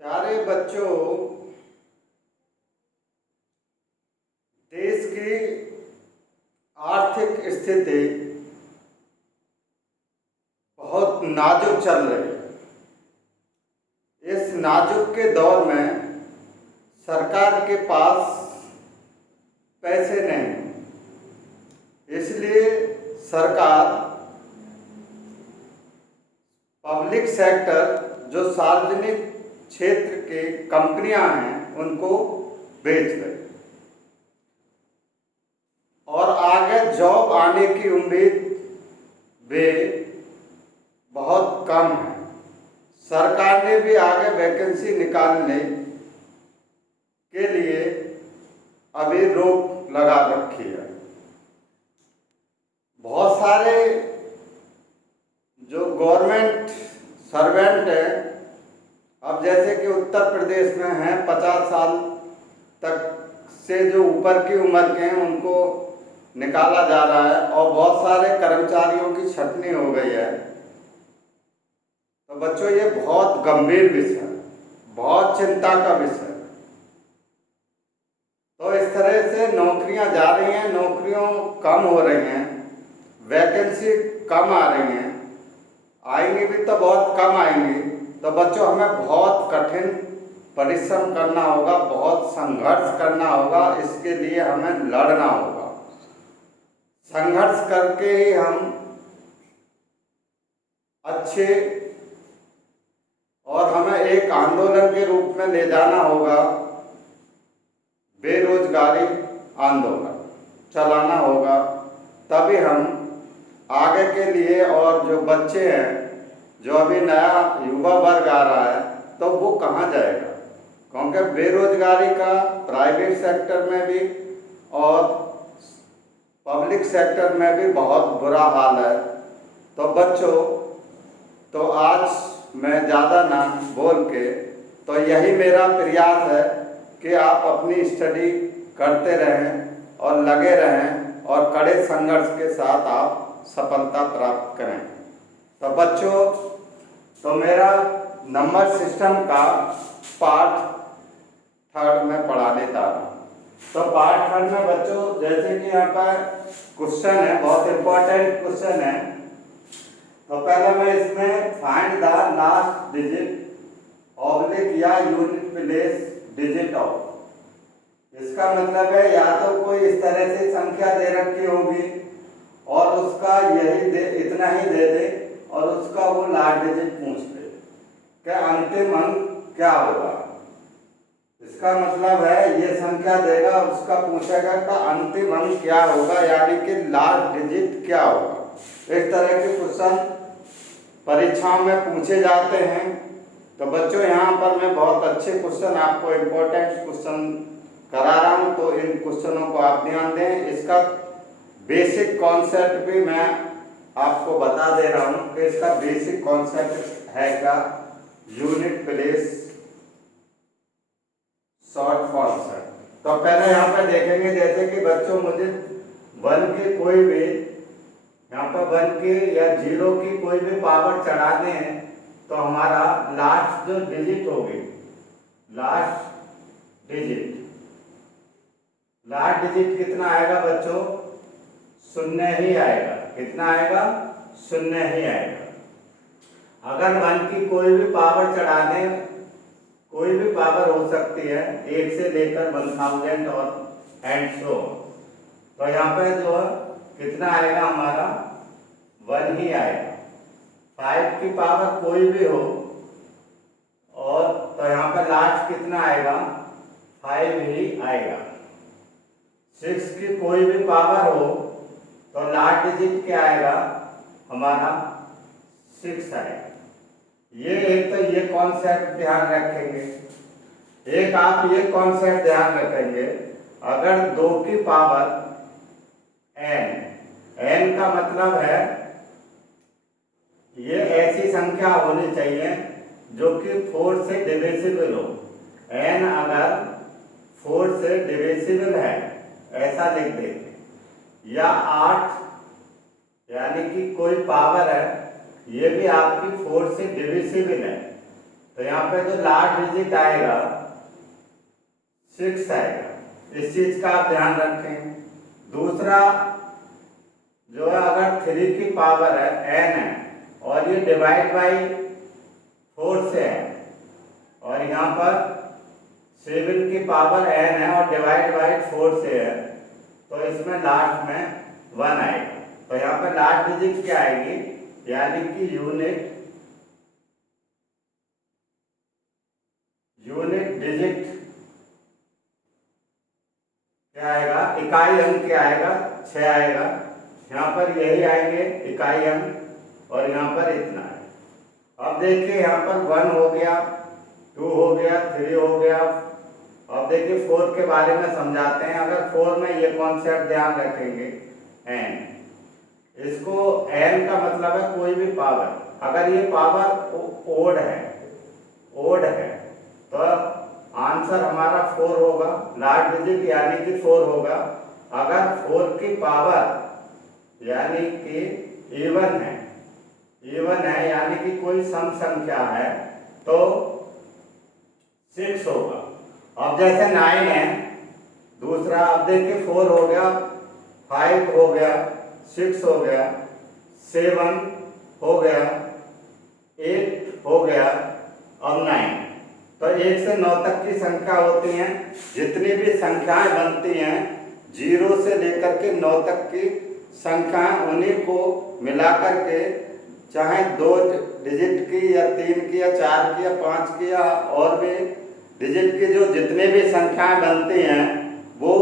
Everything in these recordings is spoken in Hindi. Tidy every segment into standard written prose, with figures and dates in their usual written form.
प्यारे बच्चों, देश की आर्थिक स्थिति बहुत नाजुक चल रही है। इस नाजुक के दौर में सरकार के पास पैसे नहीं, इसलिए सरकार पब्लिक सेक्टर जो सार्वजनिक क्षेत्र के कंपनियां हैं उनको बेच रही और आगे जॉब आने की उम्मीद भी बहुत कम है। सरकार ने भी आगे वैकेंसी निकालने के लिए अभी रोक लगा रखी है। बहुत सारे जो गवर्नमेंट सर्वेंट हैं, अब जैसे कि उत्तर प्रदेश में हैं 50 साल तक से जो ऊपर की उम्र के हैं उनको निकाला जा रहा है और बहुत सारे कर्मचारियों की छटनी हो गई है। तो बच्चों, ये बहुत गंभीर विषय है, बहुत चिंता का विषय है। तो इस तरह से नौकरियां जा रही हैं, नौकरियों कम हो रही हैं, वैकेंसी कम आ रही हैं, आएंगी भी तो बहुत कम आएंगी। तो बच्चों, हमें बहुत कठिन परिश्रम करना होगा, बहुत संघर्ष करना होगा। इसके लिए हमें लड़ना होगा। संघर्ष करके ही हम अच्छे और हमें एक आंदोलन के रूप में ले जाना होगा। बेरोजगारी आंदोलन चलाना होगा, तभी हम आगे के लिए और जो बच्चे हैं, जो अभी नया युवा वर्ग आ रहा है, तो वो कहाँ जाएगा? क्योंकि बेरोजगारी का प्राइवेट सेक्टर में भी और पब्लिक सेक्टर में भी बहुत बुरा हाल है। तो बच्चों, तो आज मैं ज़्यादा ना बोल के, तो यही मेरा प्रयास है कि आप अपनी स्टडी करते रहें और लगे रहें और कड़े संघर्ष के साथ आप सफलता प्राप्त करें। तो बच्चों, तो मेरा नंबर सिस्टम का पार्ट 3 में पढ़ाने जा रहा हूँ। तो पार्ट 3 में बच्चों, जैसे कि यहाँ पर क्वेश्चन है, बहुत इंपॉर्टेंट क्वेश्चन है। तो पहले मैं इसमें find the last digit oblique या यूनिट प्लेस डिजिट ऑफ। इसका मतलब है या तो कोई इस तरह से संख्या दे रखी होगी और उसका यही दे, इतना ही दे दे और उसका वो लास्ट डिजिट पूछ ले कि अंतिम अंक क्या होगा। इसका मतलब है ये संख्या देगा, उसका पूछेगा कि अंतिम अंक क्या होगा, यानी कि लास्ट डिजिट क्या होगा। इस तरह के क्वेश्चन परीक्षाओं में पूछे जाते हैं। तो बच्चों, यहाँ पर मैं बहुत अच्छे क्वेश्चन आपको इम्पोर्टेंट क्वेश्चन करा रहा हूँ, तो इन क्वेश्चनों को आप ध्यान दें। इसका बेसिक कॉन्सेप्ट भी मैं आपको बता दे रहा हूँ कि इसका बेसिक कॉन्सेप्ट है क्या, यूनिट प्लेस शॉर्ट कॉन्सेप्ट। तो पहले यहाँ पर देखेंगे, जैसे कि बच्चों मुझे 1 के कोई भी यहाँ पर 1 के या 0 की कोई भी पावर चढ़ाने हैं, तो हमारा लास्ट जो डिजिट होगी, लास्ट डिजिट कितना आएगा बच्चों? 0 ही आएगा। कितना आएगा? 0 ही आएगा। अगर 1 की कोई भी पावर चढ़ाने, कोई भी पावर हो सकती है 1 से लेकर 1000 और एंड सो, तो यहाँ पे जो कितना आएगा हमारा? 1 ही आएगा। 5 की पावर कोई भी हो और तो यहाँ पे लास्ट कितना आएगा? 5 ही आएगा। 6 की कोई भी पावर हो तो लास्ट डिजिट क्या आएगा हमारा? 6 आएगा। ये एक तो ये कॉन्सेप्ट ध्यान रखेंगे। एक आप ये कॉन्सेप्ट ध्यान रखेंगे, अगर 2 की पावर n का मतलब है ये ऐसी संख्या होनी चाहिए जो कि 4 से डिविजिबल हो। n अगर 4 से डिविजिबल है ऐसा लिख देंगे, या 8 यानी कि कोई पावर है ये भी आपकी 4 से डिविजिबल है तो यहाँ पे जो लास्ट डिजिट आएगा 6 आएगा, इस चीज का आप ध्यान रखें। दूसरा जो है, अगर 3 की पावर है n है और ये डिवाइड बाई 4 से है, और यहाँ पर 7 की पावर n है और डिवाइड बाई 4 से है, तो इसमें लास्ट में 1 आएगा। तो यहाँ पर लास्ट डिजिट क्या आएगी, यानी कि यूनिट डिजिट क्या आएगा, इकाई अंक क्या आएगा, 6 आएगा। यहाँ पर यही आएंगे इकाई अंक, और यहाँ पर इतना है। अब देखिए यहाँ पर 1 हो गया, 2 हो गया, 3 हो गया। अब देखिए 4 के बारे में समझाते हैं। अगर 4 में ये कॉन्सेप्ट ध्यान रखेंगे, n, इसको n का मतलब है कोई भी पावर। अगर ये पावर ओड है तो आंसर हमारा 4 होगा, लास्ट डिजिट यानी कि 4 होगा। अगर 4 की पावर यानी कि इवन है यानी कि कोई सम संख्या है तो 6 होगा। अब जैसे 9 है, दूसरा अब देखिए 4 हो गया, 5 हो गया, 6 हो गया, 7 हो गया, 8 हो गया, अब 9। तो 1 से 9 तक की संख्या होती हैं। जितनी भी संख्याएं बनती हैं 0 से लेकर के 9 तक की संख्याएं, उन्हीं को मिलाकर के, चाहे 2 डिजिट की या 3 की या 4 की या 5 की या और भी डिजिट की जो जितने भी संख्याएं बनती हैं वो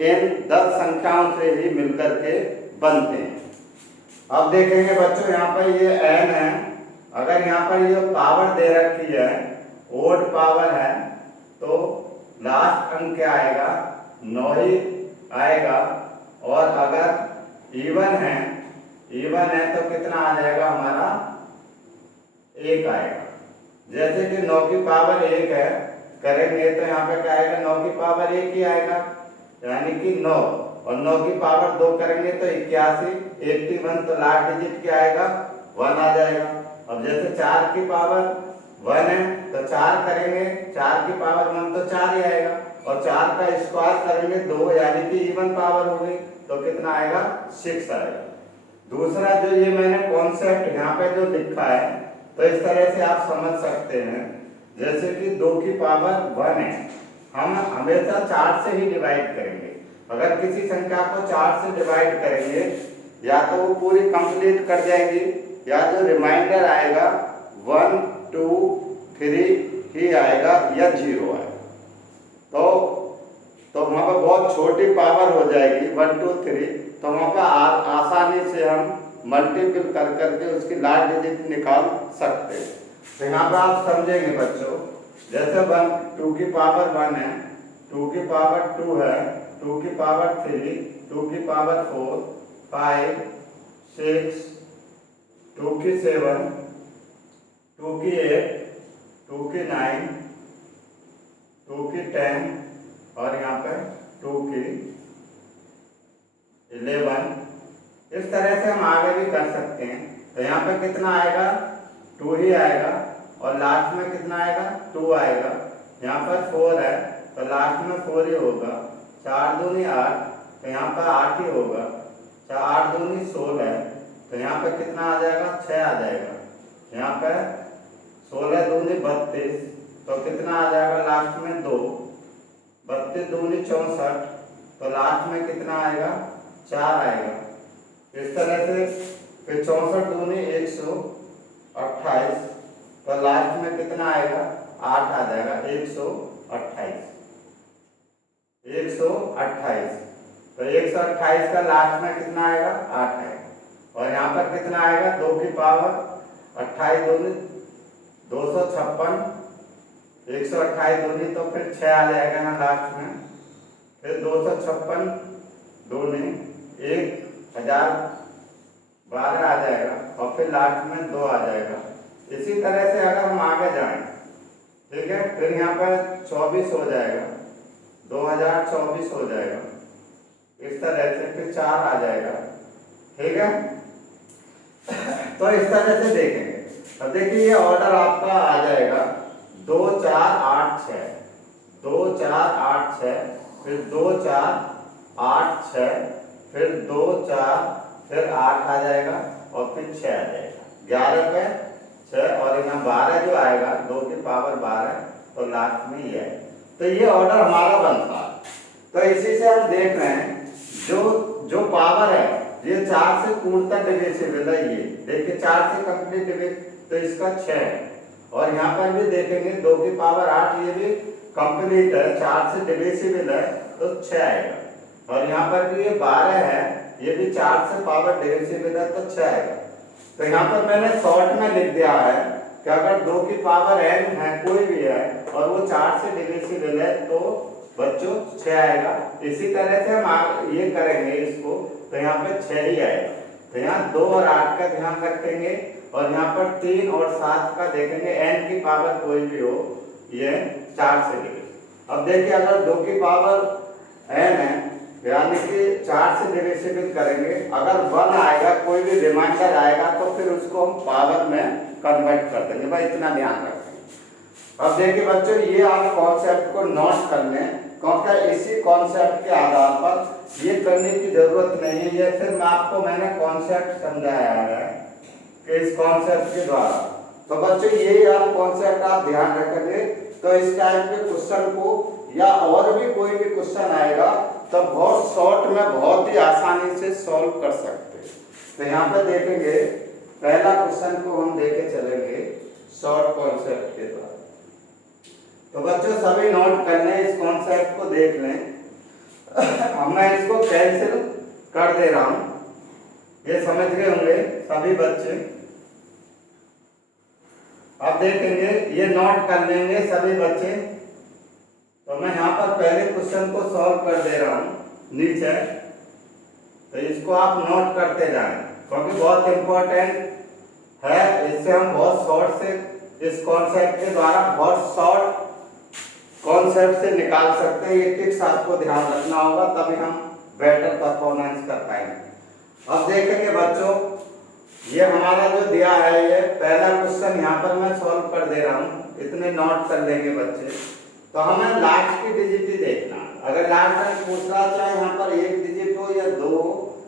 इन 10 संख्याओं से ही मिलकर के बनते हैं। अब देखेंगे बच्चों, यहाँ पर ये n है। अगर यहाँ पर ये पावर दे रखी है, ओड पावर है, तो लास्ट अंक क्या आएगा, 9 ही आएगा। और अगर इवन है तो कितना आ जाएगा हमारा, 1 आएगा। जैसे कि 9 की पावर 1 है करेंगे तो यहाँ पे क्या आएगा, 9 की पावर 1 ही आएगा, यानी कि 9। और 9 की पावर 2 करेंगे तो 81, 81, तो लास्ट डिजिट क्या आएगा, 1 आ जाएगा। अब जैसे 4 की पावर 1 है तो 4 करेंगे, 4 की पावर 1 तो 4 ही आएगा, और 4 का स्क्वायर करेंगे 2, यानी कि इवन पावर हो गई, तो कितना आएगा, 6 आएगा। दूसरा जो ये मैंने कॉन्सेप्ट यहाँ पे जो लिखा है, तो इस तरह से आप समझ सकते हैं। जैसे कि 2 की पावर 1 है, हम हमेशा 4 से ही डिवाइड करेंगे। अगर किसी संख्या को 4 से डिवाइड करेंगे, या तो वो पूरी कंप्लीट कर जाएगी, या जो रिमाइंडर आएगा 1, 2, 3 ही आएगा या 0 आएगा। तो वहाँ पर बहुत छोटी पावर हो जाएगी 1, 2, 3, तो वहाँ पर आसानी से हम मल्टीपल कर करके उसकी लास्ट डिजिट निकाल सकते हैं। तो यहाँ पर आप समझेंगे बच्चों, जैसे 2 की पावर 1 है, 2 की पावर 2 है, 2 की पावर 3, 2 की पावर 4, 5, 6, 2 की 7, 2 की 8, 2 की 9, 2 की 10, और यहाँ पे 2 की 11। इस तरह से हम आगे भी कर सकते हैं। तो यहाँ पे कितना आएगा, 2 ही आएगा, और लास्ट में कितना आएगा, 2 आएगा। यहाँ पर 4 है तो लास्ट में 4 ही होगा। 4 दूनी 8, तो यहाँ पर 8 ही होगा। 8 दूनी 16 है, तो यहाँ पे कितना आ जाएगा, 6 आ जाएगा। यहाँ पे 16 दूनी 32, तो कितना आ जाएगा लास्ट में 2। 32 दूनी 64, तो लास्ट में कितना आएगा, 4 आएगा। इस तरह से फिर 64 दूनी 128, तो लास्ट में कितना आएगा, 8 आ जाएगा, 128। 128, तो 128 का लास्ट में कितना आएगा, 8 आएगा। और यहाँ पर कितना आएगा, 2 की पावर 28 दूनी 256, 128 दूनी तो फिर 6 आ जाएगा ना लास्ट में। फिर 256 दूनी 1012 आ जाएगा, और फिर लास्ट में 2 आ जाएगा। इसी तरह से अगर हम आगे जाएं, ठीक है, फिर यहाँ पर 24 हो जाएगा, 2024 हो जाएगा। इस तरह से फिर 4 आ जाएगा, ठीक है। तो इस तरह से देखेंगे। अब देखिए ये ऑर्डर आपका आ जाएगा 2 4 8 6, 2 4 8 6, फिर 2 4 8 6, फिर 2 4, फिर 8 आ जाएगा और फिर 6 आ जाएगा। 11 पे 6 और यहाँ 12 जो आएगा 2 की पावर 12, तो लास्ट में ये है। तो ये ऑर्डर हमारा बनता है। तो इसी से हम देख रहे हैं जो पावर है ये 4 से पूर्णतः डिविजिबल है। ये देखिए 4 से कंप्लीट डिविजिबल, तो इसका 6 है। और यहाँ पर भी देखेंगे 2 की पावर 8, ये भी कंप्लीट है, 4 से डिविजिबल है, तो 6 आएगा। और यहाँ पर भी ये 12 है, ये भी 4 से पावर डिविजिबल है, तो 6 आएगा। तो यहाँ पर मैंने शॉर्ट में लिख दिया है कि अगर 2 की पावर n है, कोई भी है, और वो 4 से डिविजिबल है, तो बच्चों 6 आएगा। इसी तरह से हम ये करेंगे इसको, तो यहाँ पे 6 ही आएगा। तो यहाँ 2 और 8 का ध्यान रखेंगे, और यहाँ पर 3 और 7 का देखेंगे, n की पावर कोई भी हो, ये 4 से डिविजिबल। अब देखिए अगर 2 की पावर n है, यानी कि 4 से डिविजिबल करेंगे, अगर 1 आएगा, कोई भी रिमाइंडर आएगा, तो फिर उसको हम पावर में कन्वर्ट कर देंगे। भाई इतना ध्यान रखेंगे। अब देखिए बच्चों, ये आप कॉन्सेप्ट को नोट कर लें, क्योंकि इसी कॉन्सेप्ट के आधार पर ये करने की जरूरत नहीं है। ये सिर्फ मैंने कॉन्सेप्ट समझाया है कि इस कॉन्सेप्ट के द्वारा। तो बच्चों ये आप कॉन्सेप्ट आप ध्यान रखेंगे, तो इस टाइप के क्वेश्चन को या और भी कोई भी क्वेश्चन आएगा तो बहुत शॉर्ट में बहुत ही आसानी से सॉल्व कर सकते हैं। तो यहाँ पे देखेंगे पहला क्वेश्चन को हम देखे चलेंगे शॉर्ट कॉन्सेप्ट के द्वारा। तो बच्चों सभी नोट कर लें, इस कॉन्सेप्ट को देख लें। अब मैं इसको कैंसिल कर दे रहा हूं, ये समझ गए होंगे सभी बच्चे। अब देखेंगे, ये नोट कर लेंगे सभी बच्चे। तो मैं यहाँ पर पहले क्वेश्चन को सॉल्व कर दे रहा हूं नीचे, तो इसको आप नोट करते जाएं, क्योंकि बहुत इंपॉर्टेंट है। इससे हम बहुत शॉर्ट से इस कॉन्सेप्ट के द्वारा बहुत शॉर्ट कॉन्सेप्ट से निकाल सकते हैं। ये टिप्स आपको ध्यान रखना होगा, तभी हम बेटर परफॉर्मेंस कर पाएंगे। अब देखेंगे बच्चों, ये हमारा जो दिया है, ये पहला क्वेश्चन यहाँ पर मैं सॉल्व कर दे रहा हूँ, इतने नोट कर लेंगे बच्चे। तो हमें लास्ट की डिजिट ही देखना। अगर लास्ट टाइम पूछ रहा चाहे यहाँ पर 1 डिजिट हो या 2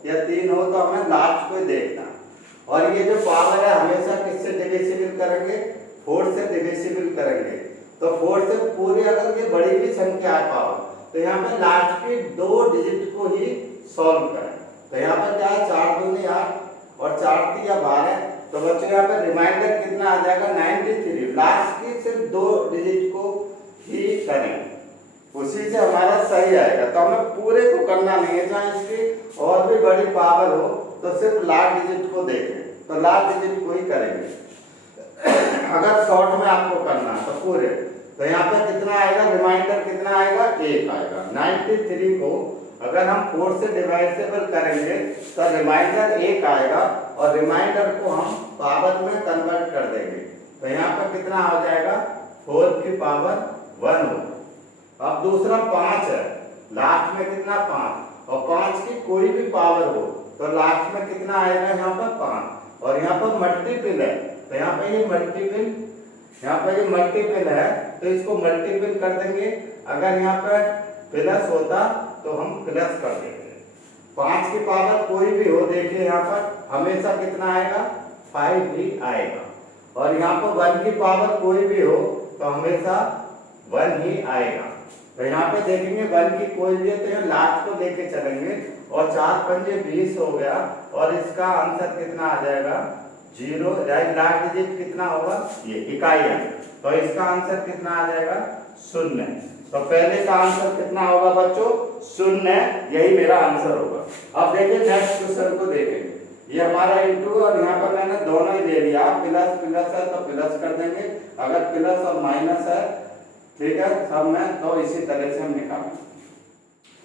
या 3 हो, तो हमें लास्ट को ही देखना। और ये जो पावर है हमेशा किससे डिविजिबल करेंगे? 4 से डिविजिबल करेंगे। तो 4 से पूरी अगर ये बड़ी भी संख्या है पावर, तो यहाँ पे लास्ट की 2 डिजिट को ही सॉल्व करें। तो यहाँ पर क्या है, 4 दूनी 8 और 4 3 या 12। तो बच्चों यहाँ पे रिमाइंडर कितना आ जाएगा? 93। लास्ट की सिर्फ 2 डिजिट को ही करें, उसी से हमारा सही आएगा। तो हमें पूरे को करना नहीं है, चाहे इसकी और भी बड़ी पावर हो, तो सिर्फ लास्ट डिजिट को देखें, तो लास्ट डिजिट को ही करेंगे। अगर शॉर्ट में आपको करना है तो पूरे, तो यहाँ पे कितना आएगा? रिमाइंडर कितना आएगा? 1 आएगा। 93 को अगर हम 4 से डिवाइडेबल करेंगे तो रिमाइंडर 1 आएगा, और रिमाइंडर को हम पावर में कन्वर्ट कर देंगे। तो यहाँ पर कितना हो जाएगा? 4 की पावर 1 होगा। अब दूसरा 5 है, लास्ट में कितना? 5, और 5 की कोई भी पावर हो तो लास्ट में कितना आएगा? यहाँ पर 5, और यहाँ पर मल्टीपल है, तो यहाँ पे ये मल्टीपल, यहाँ पर ये मल्टीपल है, तो इसको मल्टीपल कर देंगे। अगर यहाँ पर प्लस होता तो हम प्लस कर देंगे। 5 की पावर कोई भी हो, देखिए यहाँ पर हमेशा कितना आएगा? 5 ही आएगा। और यहाँ पर 1 की पावर कोई भी हो तो हमेशा 1 ही आएगा। तो यहाँ पे देखेंगे 1 की कोई भी है, तो यहाँ लास्ट को लेके चलेंगे, और 4 पंजे 20 हो गया, और इसका आंसर कितना आ जाएगा? 0। लास्ट डिजिट कितना होगा? ये इकाई है, तो इसका आंसर कितना आ जाएगा? 0। तो पहले का आंसर कितना होगा बच्चों? 0। यही मेरा आंसर होगा। अब देखिए नेक्स्ट क्वेश्चन को देखेंगे। ये हमारा इंटू, और यहाँ पर मैंने दोनों ही दे दिया। प्लस प्लस है तो प्लस कर देंगे, अगर प्लस और माइनस है, ठीक है, सब में, तो इसी तरह से हम निकालेंगे।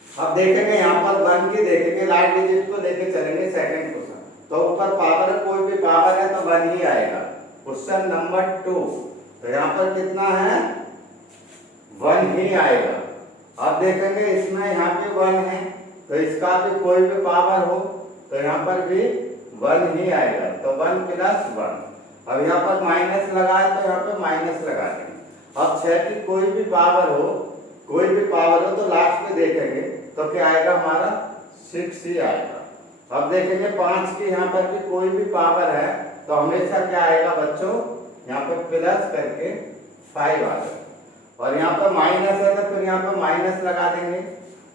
अब देखेंगे यहाँ पर 1 की देखेंगे, लास्ट डिजिट को लेके चलेंगे सेकंड क्वेश्चन। तो ऊपर पावर कोई भी पावर है तो 1 ही आएगा। क्वेश्चन नंबर 2, तो यहाँ पर कितना है? 1 ही आएगा। अब देखेंगे इसमें यहाँ पे 1 है, तो इसका भी कोई भी पावर हो तो यहाँ पर भी 1 ही आएगा, तो 1 + 1। अब यहाँ पर माइनस लगा है तो यहाँ पे माइनस लगा देंगे। अब 6 की कोई भी पावर हो तो लास्ट में देखेंगे तो क्या आएगा हमारा 6 ही आएगा। अब देखेंगे 5 की यहाँ पर भी कोई भी पावर है तो हमेशा क्या आएगा बच्चों, यहाँ पर प्लस करके 5 आ जाएगा, और यहाँ पर माइनस है तो फिर यहाँ पर माइनस लगा देंगे,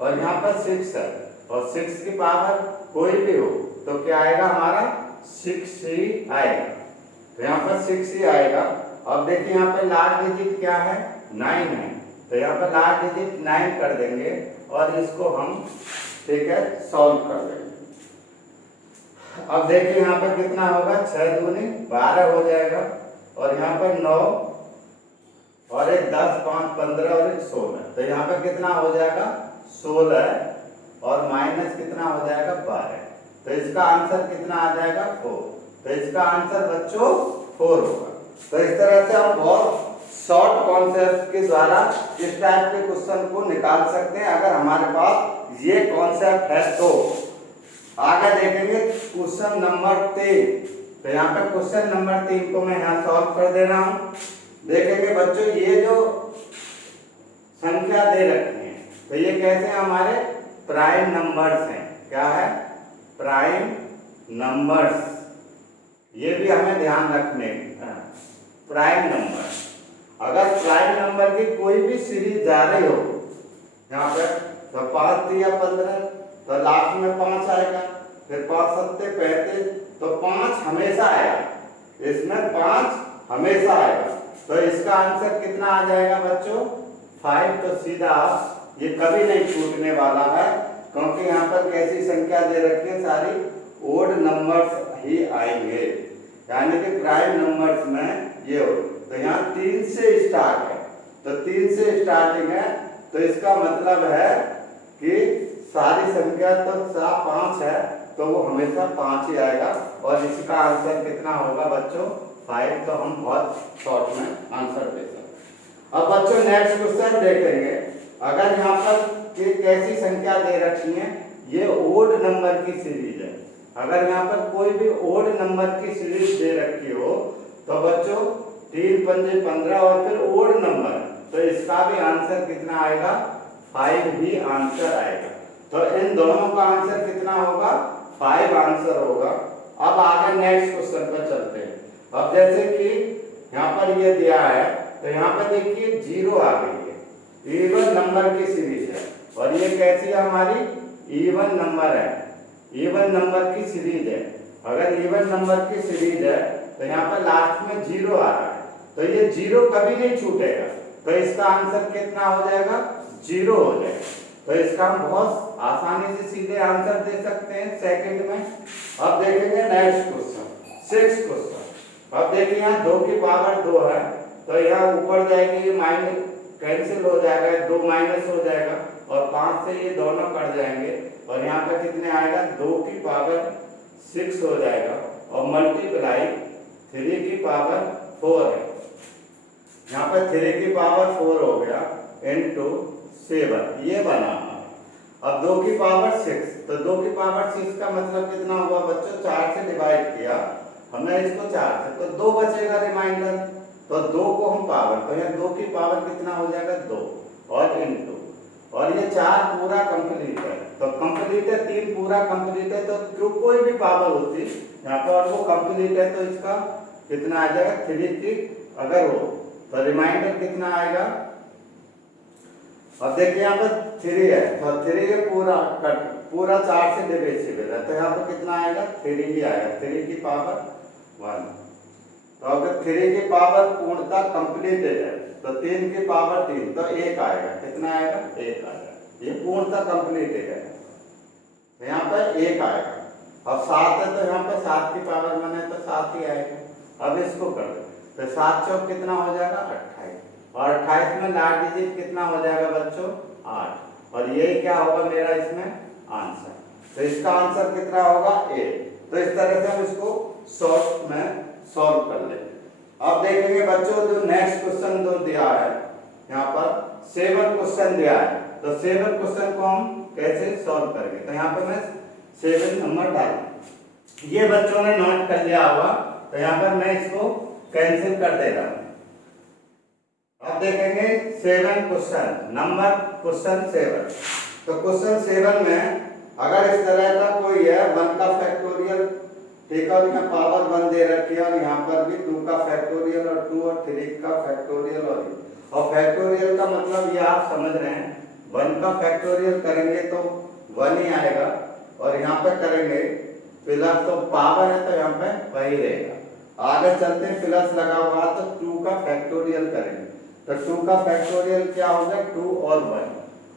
और यहाँ पर 6 है और 6 की पावर कोई भी हो तो क्या आएगा हमारा 6 ही आएगा, तो यहाँ पर 6 ही आएगा। अब देखिए यहाँ पर लास्ट डिजिट क्या है 9 है, तो यहाँ पर लास्ट डिजिट 9 कर देंगे और इसको हम ठीक है सॉल्व कर देंगे। अब देखिए यहाँ पर कितना होगा 6 दूनी 12 हो जाएगा, और यहाँ पर 9 और एक 10 5 15 और एक 16, तो यहाँ पर कितना हो जाएगा 16 और माइनस कितना हो जाएगा 12, तो इसका आंसर कितना आ जाएगा 4, तो इसका आंसर बच्चों 4 होगा। तो इस तरह से हम बहुत शॉर्ट कॉन्सेप्ट के द्वारा इस टाइप के क्वेश्चन को निकाल सकते हैं अगर हमारे पास ये कॉन्सेप्ट है तो। आगे देखेंगे क्वेश्चन नंबर 3, तो यहाँ पे क्वेश्चन नंबर 3 को मैं यहाँ सॉल्व कर दे रहा हूँ। देखेंगे बच्चों ये जो संख्या दे रखी है तो ये कैसे हमारे प्राइम नंबर्स हैं, क्या है प्राइम नंबर्स, ये भी हमें ध्यान रखने प्राइम नंबर। अगर प्राइम नंबर की कोई भी सीरीज जा रही हो यहाँ पे तो 5 3 15 तो लास्ट में 5 आएगा, फिर 5 7 35 तो 5 हमेशा आएगा, इसमें 5 हमेशा आएगा, तो इसका आंसर कितना आ जाएगा बच्चों 5, तो सीधा ये कभी नहीं छूटने वाला है क्योंकि यहाँ पर कैसी संख्या दे रखी है सारी ओड नंबर्स ही आएंगे, यानी कि प्राइम नंबर्स में ये हो। तो यहाँ 3 से स्टार्ट है तो 3 से स्टार्टिंग है, तो इसका मतलब है कि सारी संख्या तो 5 है तो वो हमेशा 5 ही आएगा, और इसका आंसर कितना होगा बच्चों 5, तो हम बहुत शॉर्ट में आंसर दे सकते। अब बच्चों नेक्स्ट क्वेश्चन देखेंगे। अगर यहाँ पर कैसी संख्या दे रखी है, ये ओड नंबर की सीरीज है, अगर यहाँ पर कोई भी ओड नंबर की सीरीज दे रखी हो तो बच्चों 3 5 15 और फिर ओड नंबर, तो इसका भी आंसर कितना आएगा 5 ही आंसर आएगा, तो इन दोनों का आंसर कितना होगा 5 आंसर होगा। अब आगे नेक्स्ट क्वेश्चन पर चलते हैं। अब जैसे कि यहाँ पर ये दिया है तो यहाँ पर देखिए 0 आ गई है, इवन नंबर की सीरीज है, और ये कैसी है हमारी इवन नंबर है, इवन नंबर की सीरीज है। अगर इवन नंबर की सीरीज है तो यहाँ पर लास्ट में 0 आ रहा है, तो ये 0 कभी नहीं छूटेगा, तो इसका आंसर कितना हो जाएगा 0 हो जाएगा, तो इसका हम बहुत आसानी से सीधे आंसर दे सकते हैं सेकंड में। अब देखेंगे नेक्स्ट क्वेश्चन 6 क्वेश्चन। अब देखिए यहाँ 2 की पावर 2 है तो यहाँ ऊपर जाएगी माइनस कैंसिल हो जाएगा, 2 माइनस हो जाएगा, और 5 से ये दोनों कट जाएंगे, और यहाँ पर कितने आएगा 2 की पावर 6 हो जाएगा, और मल्टीप्लाई 3 की पावर 4 है, यहाँ पर 3 की पावर 4 हो गया इनटू 7, ये बना। अब 2 की पावर 6, तो 2 की पावर 6 का मतलब कितना हुआ बच्चों 4 से डिवाइड किया हमने इसको 4 से, तो 2 बचेगा रिमाइंडर, तो 2 को हम पावर, तो यहाँ 2 की पावर कितना हो जाएगा 2 और इनटू, और ये 4 पूरा कंप्लीट है, तो कंप्लीट है 3 पूरा कंप्लीट है, तो जो कोई भी पावर होती यहाँ पर और वो कंप्लीट है तो इसका कितना आ जाएगा 3 की अगर हो तो रिमाइंडर कितना आएगा। अब देखिए यहाँ पर 3 है तो 3 के पूरा 4 से डिविजिबल है, तो यहाँ पर कितना आएगा 3 ही आएगा, 3 की पावर 1। तो अगर 3 की पावर पूर्णतः कंप्लीटेड है तो 3 की पावर 3, तो 1 आएगा, कितना आएगा 1 आएगा, ये पूर्णतः कंप्लीटेड है, तो यहाँ पर 1 आएगा। अब 7 है तो यहाँ पर 7 की पावर बने तो 7 ही आएगा। अब इसको कर दो तो 7 चौक कितना हो जाएगा 28, और 28 में लास्ट डिजिट कितना हो जाएगा बच्चों 8, और ये क्या होगा मेरा इसमें आंसर, तो इसका आंसर कितना होगा 8। तो इस तरह से हम इसको शॉर्ट में सॉल्व कर लेंगे। अब देखेंगे बच्चों जो नेक्स्ट क्वेश्चन जो दिया है यहाँ पर 7 क्वेश्चन दिया है, तो 7 क्वेश्चन को हम कैसे सॉल्व करेंगे, तो यहाँ पर मैं 7 नंबर डाल, ये बच्चों ने नोट कर लिया होगा, तो यहाँ पर मैं इसको कैंसिल कर दे रहा हूँ। अब देखेंगे 7 क्वेश्चन, नंबर क्वेश्चन 7। तो क्वेश्चन 7 में अगर इस तरह का कोई है 1 का फैक्टोरियल, ठीक है, और यहाँ पावर 1 दे रखी है और यहाँ पर भी 2 का फैक्टोरियल और 2 और 3 का फैक्टोरियल, और फैक्टोरियल का मतलब ये आप समझ रहे हैं 1 का फैक्टोरियल करेंगे तो 1 ही आएगा, और यहाँ पे करेंगे प्लस तो पावर है तो यहाँ पे वही रहेगा। आगे चलते हैं, प्लस लगा हुआ तो 2 का फैक्टोरियल करेंगे, तो 2 का फैक्टोरियल क्या होगा 2 और 1,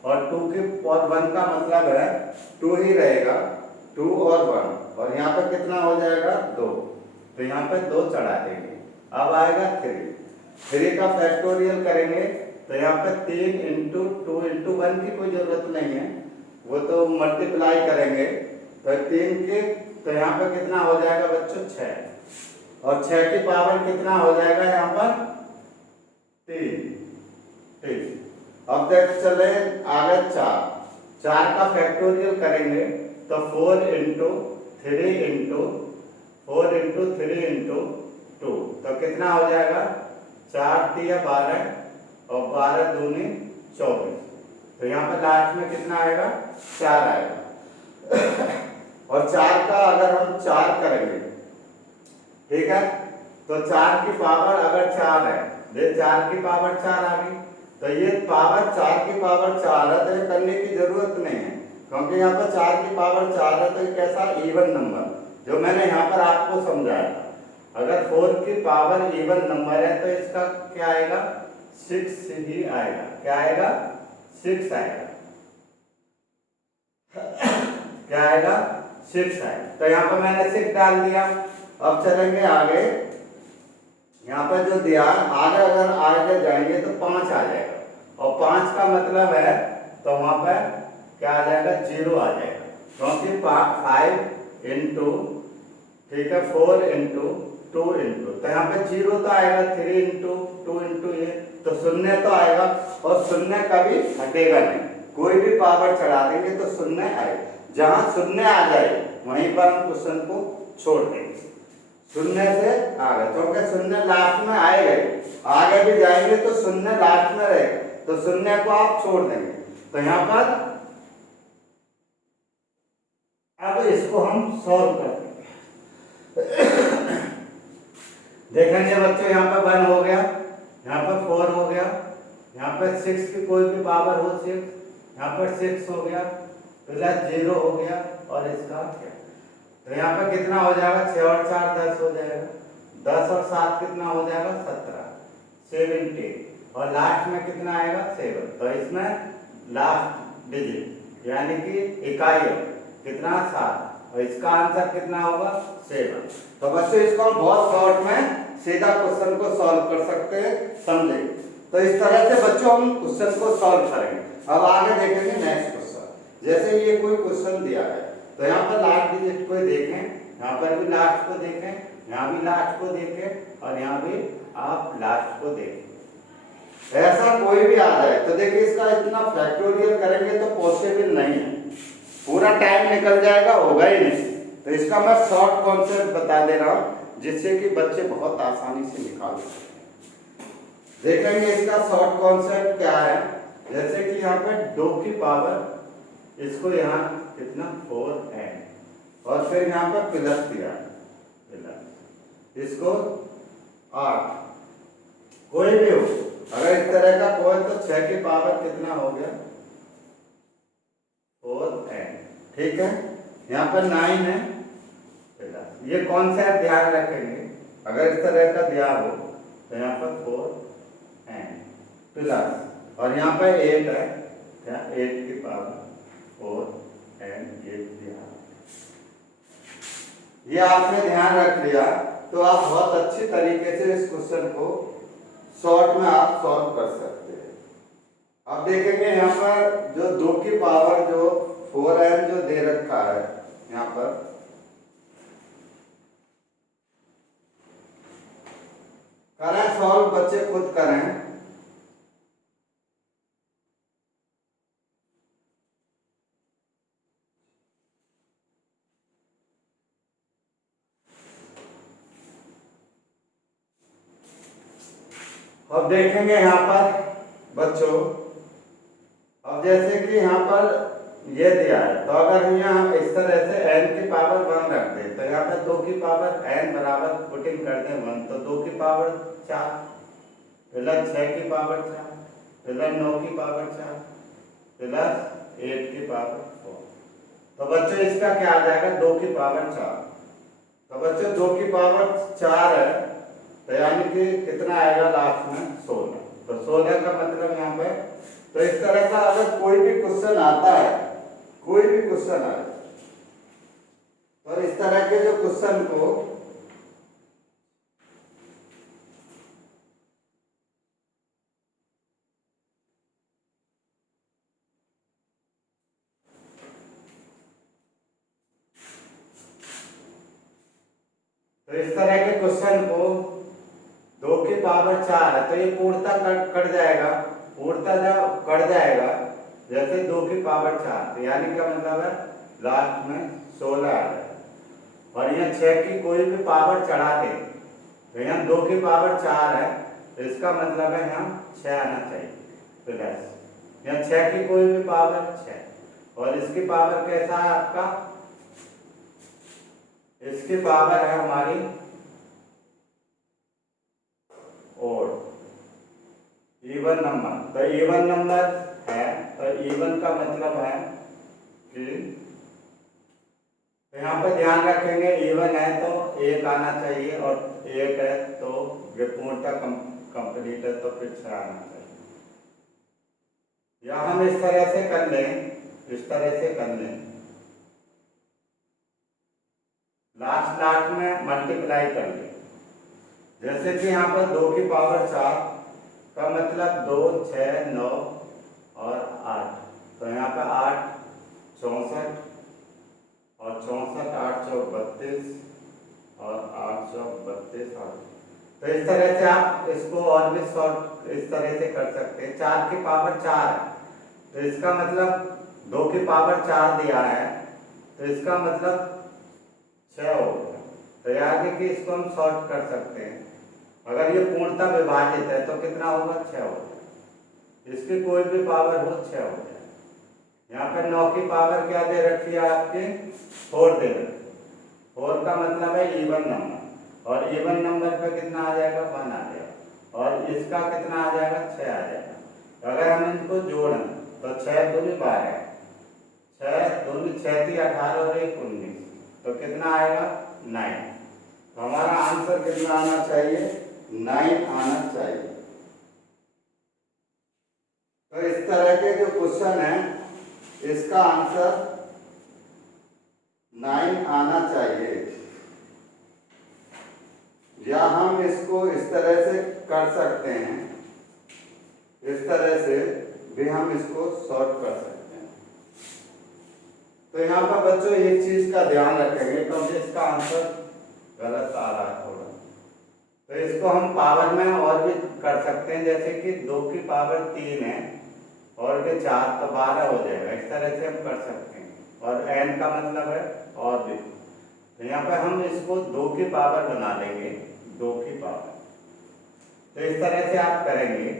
और 2 के और 1 का मतलब है 2 ही रहेगा, 2 और 1, और यहाँ पे कितना हो जाएगा 2, तो यहाँ पे 2 चढ़ा देंगे। अब आएगा 3 का फैक्टोरियल करेंगे तो यहाँ पे 3 इंटू 2 इंटू 1 की कोई जरूरत नहीं है, वो तो मल्टीप्लाई करेंगे, तो 3 के तो यहाँ पे कितना हो जाएगा बच्चों 6, और 6 की पावर कितना हो जाएगा यहाँ पर 3, ठीक। अब देख चले आगे 4 का फैक्टोरियल करेंगे तो 4 इंटू 3 इंटू 4 इंटू 3 इंटू 2, तो कितना हो जाएगा 4 तिया 12 और 12 दूनी 24, तो यहाँ पर लास्ट में कितना आएगा 4 आएगा। और 4 का अगर हम 4 करेंगे, ठीक है, तो 4 की पावर अगर 4 है, ये 4 की पावर 4 आ गई, तो ये पावर 4 की पावर 4 है, तो ये करने की जरूरत नहीं है, क्योंकि यहाँ पर 4 की पावर 4 है, तो ये कैसा इवन नंबर, जो मैंने यहाँ पर आपको समझाया था। अगर 4 की पावर इवन नंबर है तो इसका क्या आएगा 6 ही आएगा, क्या आएगा 6 आएगा, क्या आएगा 6 आएगा, तो यहाँ पर मैंने 6 डाल दिया। अब चलेंगे आगे, यहाँ पर जो दिया आगे अगर आगे जाएंगे तो 5 आ जाएगा, और 5 का मतलब है तो वहां पर क्या आ जाएगा 0 आ जाएगा, क्योंकि 5 इंटू, ठीक है, 4 इंटू 2 इंटू, तो यहाँ पे 0 तो आएगा, 3 इंटू 2 इंटू ये तो 0 तो आएगा, और 0 कभी हटेगा नहीं, कोई भी पावर चढ़ा देंगे तो 0 आएगा, जहां 0 आ जाए वहीं पर हम क्वेश्चन को छोड़ देंगे, 0 से आगे, क्योंकि 0 लास्ट में आएगा, आगे भी जाएंगे तो 0 लास्ट में रहेगा, तो 0 को आप छोड़ देंगे। तो यहाँ पर अब इसको हम सॉल्व करेंगे। देखेंगे बच्चों, यहाँ पर 1 हो गया, यहाँ पर 4 हो गया, यहाँ पर 6 की कोई भी पावर हो 6, यहाँ पर 6 हो गया, प्लस 0 हो गया, और इसका क्या, तो यहाँ पर कितना हो जाएगा 6 और 4 10 हो जाएगा, 10 और 7 कितना हो जाएगा 17, 70, और लास्ट में कितना आएगा 7, तो इसमें लास्ट डिजिट यानी कि इकाई कितना 7, और इसका आंसर कितना होगा 7। तो बच्चों इसको हम बहुत शॉर्ट में सीधा क्वेश्चन को सॉल्व कर सकते हैं, समझे। तो इस तरह से बच्चों हम क्वेश्चन को सॉल्व करेंगे। अब आगे देखेंगे नेक्स्ट क्वेश्चन, जैसे ये कोई क्वेश्चन दिया है तो यहाँ पर लास्ट डिजिट को देखें, यहाँ पर भी लास्ट को देखें, यहाँ भी लास्ट को देखें, और यहाँ भी आप लास्ट को देखें, ऐसा कोई भी आ जाए तो देखिए इसका इतना फैक्टोरियल करेंगे तो पॉसिबल नहीं है, पूरा टाइम निकल जाएगा, होगा ही नहीं। तो इसका मैं शॉर्ट कॉन्सेप्ट बता दे रहा हूँ जिससे कि बच्चे बहुत आसानी से निकाल सकते हैं। देखेंगे इसका शॉर्ट कॉन्सेप्ट क्या है, जैसे कि यहाँ पे 2 की पावर, इसको यहाँ कितना 4 है, और फिर यहाँ पर प्लस दिया, इसको 8, कोई भी हो, अगर इस तरह का कोई, तो 6 की पावर कितना हो गया 4n, ठीक है, यहाँ पर 9 है, ये कॉन्सेप्ट ध्यान रखेंगे, अगर इस तरह का दिया हो तो यहाँ पर 4n प्लस, और यहाँ पर 8 है, क्या 8 की पावर 4n, ये आपने ध्यान रख लिया तो आप बहुत अच्छी तरीके से इस क्वेश्चन को शॉर्ट में आप सॉल्व कर सकते हैं। अब देखेंगे यहाँ पर जो 2 की पावर जो 4n जो दे रखा है, यहाँ पर करें सॉल्व, बच्चे खुद करें। अब देखेंगे यहाँ पर बच्चों, अब जैसे कि यहाँ पर ये दिया है, तो अगर हम यहाँ इस तरह से n की पावर 1 रख दें, तो यहाँ पर 2 की पावर n बराबर पुटिंग कर दें 1, तो 2 की पावर 4 प्लस 6 की पावर 4 प्लस 9 की पावर 4 प्लस 8 की पावर 4। तो बच्चों इसका क्या आ जाएगा, 2 की पावर 4। तो बच्चों 2 की पावर 4 है, तो यानी कि कितना आएगा लास्ट में 16। तो 16 का मतलब यहाँ पे, तो इस तरह का अगर कोई भी क्वेश्चन आता है, कोई भी क्वेश्चन आए, तो इस तरह के जो क्वेश्चन को इस तरह के क्वेश्चन को 2 की पावर 4 है, तो ये पूर्णतः कट जाएगा, पूर्णतः जब कट जाएगा जैसे 2 की पावर 4, तो यानी क्या मतलब है लास्ट में 16 आ जाएगा। और यहाँ 6 की कोई भी पावर चढ़ा दे, तो यहाँ 2 की पावर 4 है, तो इसका मतलब है यहाँ 6 आना चाहिए प्लस, यहाँ 6 की कोई भी पावर 6, और इसकी पावर कैसा है आपका, इसकी पावर है हमारी और इवन नंबर, तो इवन नंबर है, तो इवन का मतलब है कि यहाँ पे ध्यान रखेंगे इवन है तो 1 आना चाहिए, और 1 है तो ये पूर्णतः कंप्लीट है तो फिर 6 आना चाहिए। या हम इस तरह से कर लें, इस तरह से कर लें, लास्ट में मल्टीप्लाई कर ले, जैसे कि यहाँ पर 2 की पावर 4 का मतलब 2 6 9 और 8, तो यहाँ पर 8 64 और 64 8 चौक 32 और 8 चौक 32 8। तो इस तरह से आप इसको और भी शॉर्ट इस तरह से कर सकते हैं। 4 की पावर 4 है, तो इसका मतलब 2 की पावर 4 दिया है, तो इसका मतलब 6 हो गया। तो याद है कि इसको हम शॉर्ट कर सकते हैं, अगर ये पूर्णतः विभाजित है तो कितना होगा 6 होगा, इसकी कोई भी पावर हो 6 हो जाए। यहाँ पर 9 की पावर क्या दे रखी है आपके 4 दे रखी, 4 का मतलब है इवन नंबर, और इवन नंबर पे कितना आ जाएगा 1 आ जाएगा, और इसका कितना आ जाएगा 6 आ जाएगा। तो अगर हम इनको जोड़ें तो 6 दूनी 12, 6 दूनी 6 थी 18 और 1 19, तो कितना आएगा 9। तो हमारा आंसर कितना आना चाहिए 9 आना चाहिए। तो इस तरह के जो क्वेश्चन है इसका आंसर 9 आना चाहिए, या हम इसको इस तरह से कर सकते हैं, इस तरह से भी हम इसको सॉल्व कर सकते हैं। तो यहाँ पर बच्चों एक चीज का ध्यान रखेंगे, क्योंकि इसका आंसर गलत आ रहा है थोड़ा, तो इसको हम पावर में और भी कर सकते हैं, जैसे कि 2 की पावर 3 है और भी 4, तो 12 हो जाएगा, इस तरह से हम कर सकते हैं। और n का मतलब है और भी, तो यहाँ पे हम इसको 2 की पावर बना लेंगे, 2 की पावर, तो इस तरह से आप करेंगे,